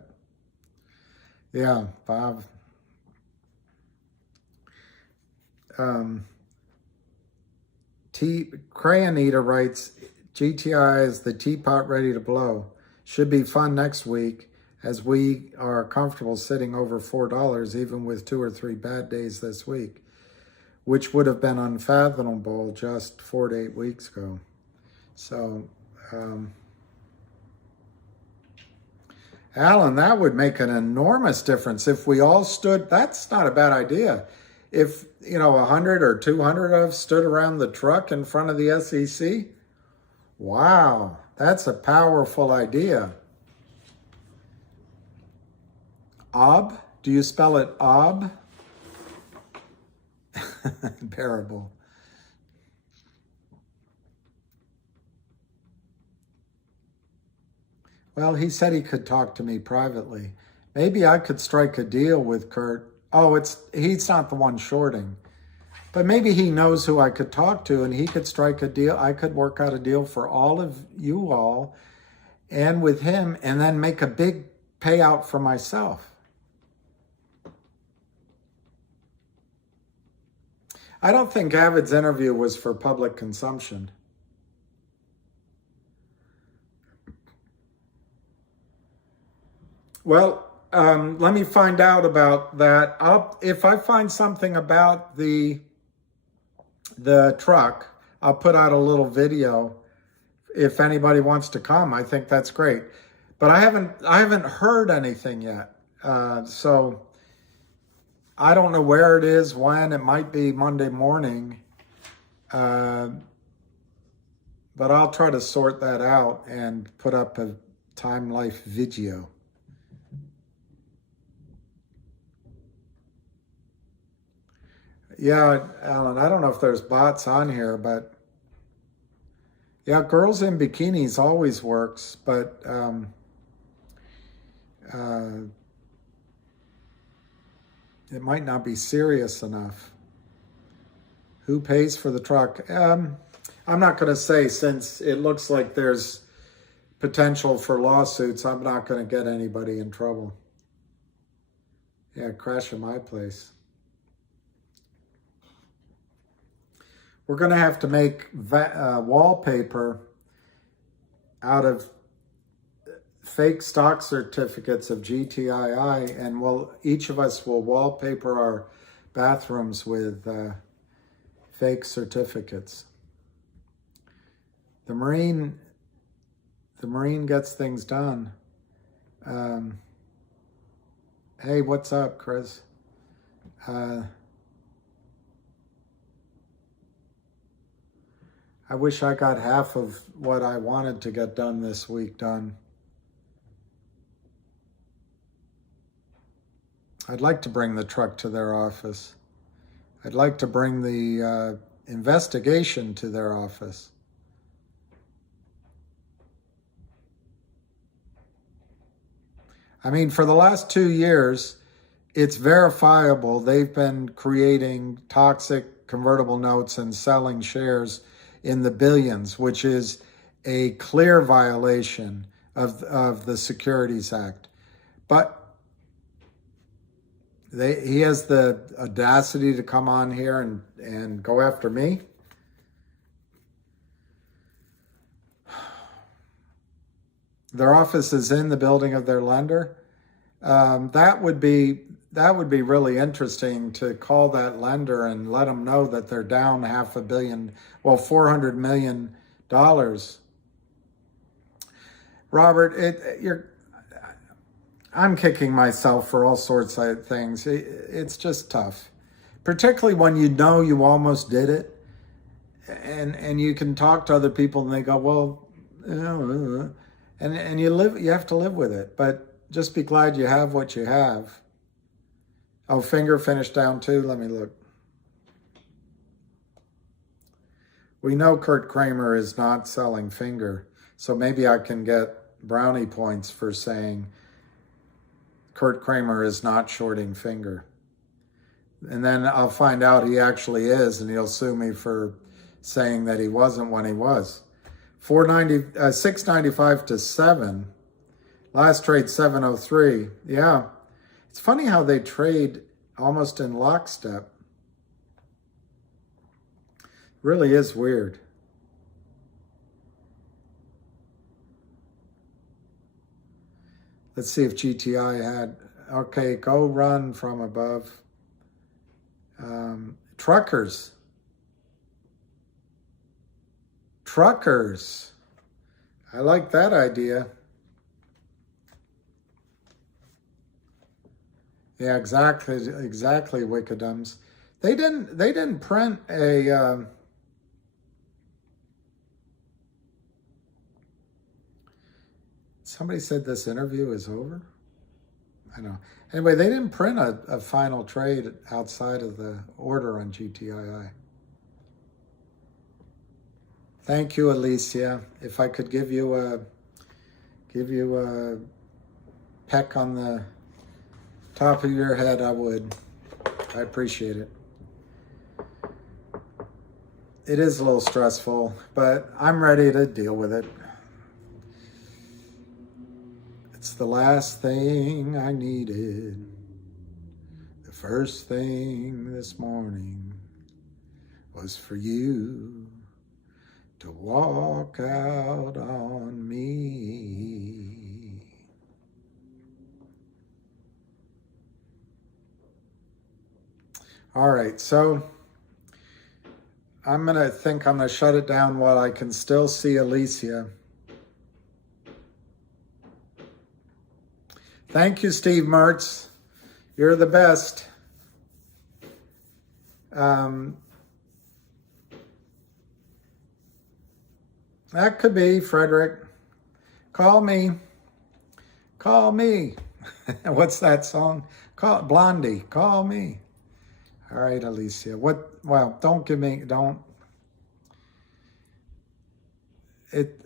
Yeah, Bob. Crayon writes, GTI is the teapot ready to blow. Should be fun next week as we are comfortable sitting over $4 even with 2 or 3 bad days this week, which would have been unfathomable just 4 to 8 weeks ago. So, Alan, that would make an enormous difference if we all stood. That's not a bad idea. If, 100 or 200 of us stood around the truck in front of the SEC, wow, that's a powerful idea. Ob? Do you spell it ob? Bearable. Well, he said he could talk to me privately. Maybe I could strike a deal with Kurt. Oh, he's not the one shorting. But maybe he knows who I could talk to and he could strike a deal. I could work out a deal for all of you all and with him and then make a big payout for myself. I don't think Avid's interview was for public consumption. Well, let me find out about that. If I find something about the truck, I'll put out a little video. If anybody wants to come, I think that's great. But I haven't heard anything yet. So I don't know where it is, when. It might be Monday morning. But I'll try to sort that out and put up a time life video. Yeah, Alan, I don't know if there's bots on here, but yeah, girls in bikinis always works, but it might not be serious enough. Who pays for the truck? I'm not going to say, since it looks like there's potential for lawsuits. I'm not going to get anybody in trouble. Yeah, crash at my place. We're going to have to make wallpaper out of fake stock certificates of GTII, and each of us will wallpaper our bathrooms with fake certificates. The Marine gets things done. Hey, what's up, Chris? I wish I got half of what I wanted to get done this week done. I'd like to bring the truck to their office. I'd like to bring the investigation to their office. I mean, for the last 2 years, it's verifiable they've been creating toxic convertible notes and selling shares in the billions, which is a clear violation of the Securities Act. But he has the audacity to come on here and go after me. Their office is in the building of their lender. That would be really interesting, to call that lender and let them know that they're down $400 million. Robert, I'm kicking myself for all sorts of things. It's just tough, particularly when you know you almost did it, and you can talk to other people and they go, well, and you have to live with it. But just be glad you have what you have. Oh, finger finished down too. Let me look. We know Kurt Kramer is not selling finger, so maybe I can get brownie points for saying Kurt Kramer is not shorting finger. And then I'll find out he actually is, and he'll sue me for saying that he wasn't when he was. 695 to 7. Last trade 703. Yeah. It's funny how they trade almost in lockstep. Really is weird. Let's see if GTI had. Okay, go run from above. Truckers. Truckers. I like that idea. Yeah, exactly, Wickedums. They didn't print a somebody said this interview is over. I know. Anyway, they didn't print a final trade outside of the order on GTII. Thank you, Alicia. If I could give you a peck on the top of your head, I would. I appreciate it. It is a little stressful, but I'm ready to deal with it. It's the last thing I needed. The first thing this morning was for you to walk out on me. All right, so I'm going to shut it down while I can still see Alicia. Thank you, Steve Mertz. You're the best. That could be Frederick. Call me. Call me. What's that song? Call Blondie. Call me. All right, Alicia. Well, don't give me. Don't.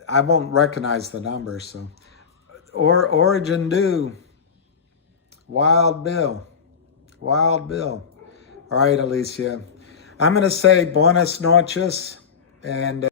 I won't recognize the number. So, Origin Do. Wild Bill. Wild Bill. All right, Alicia. I'm gonna say buenas noches and.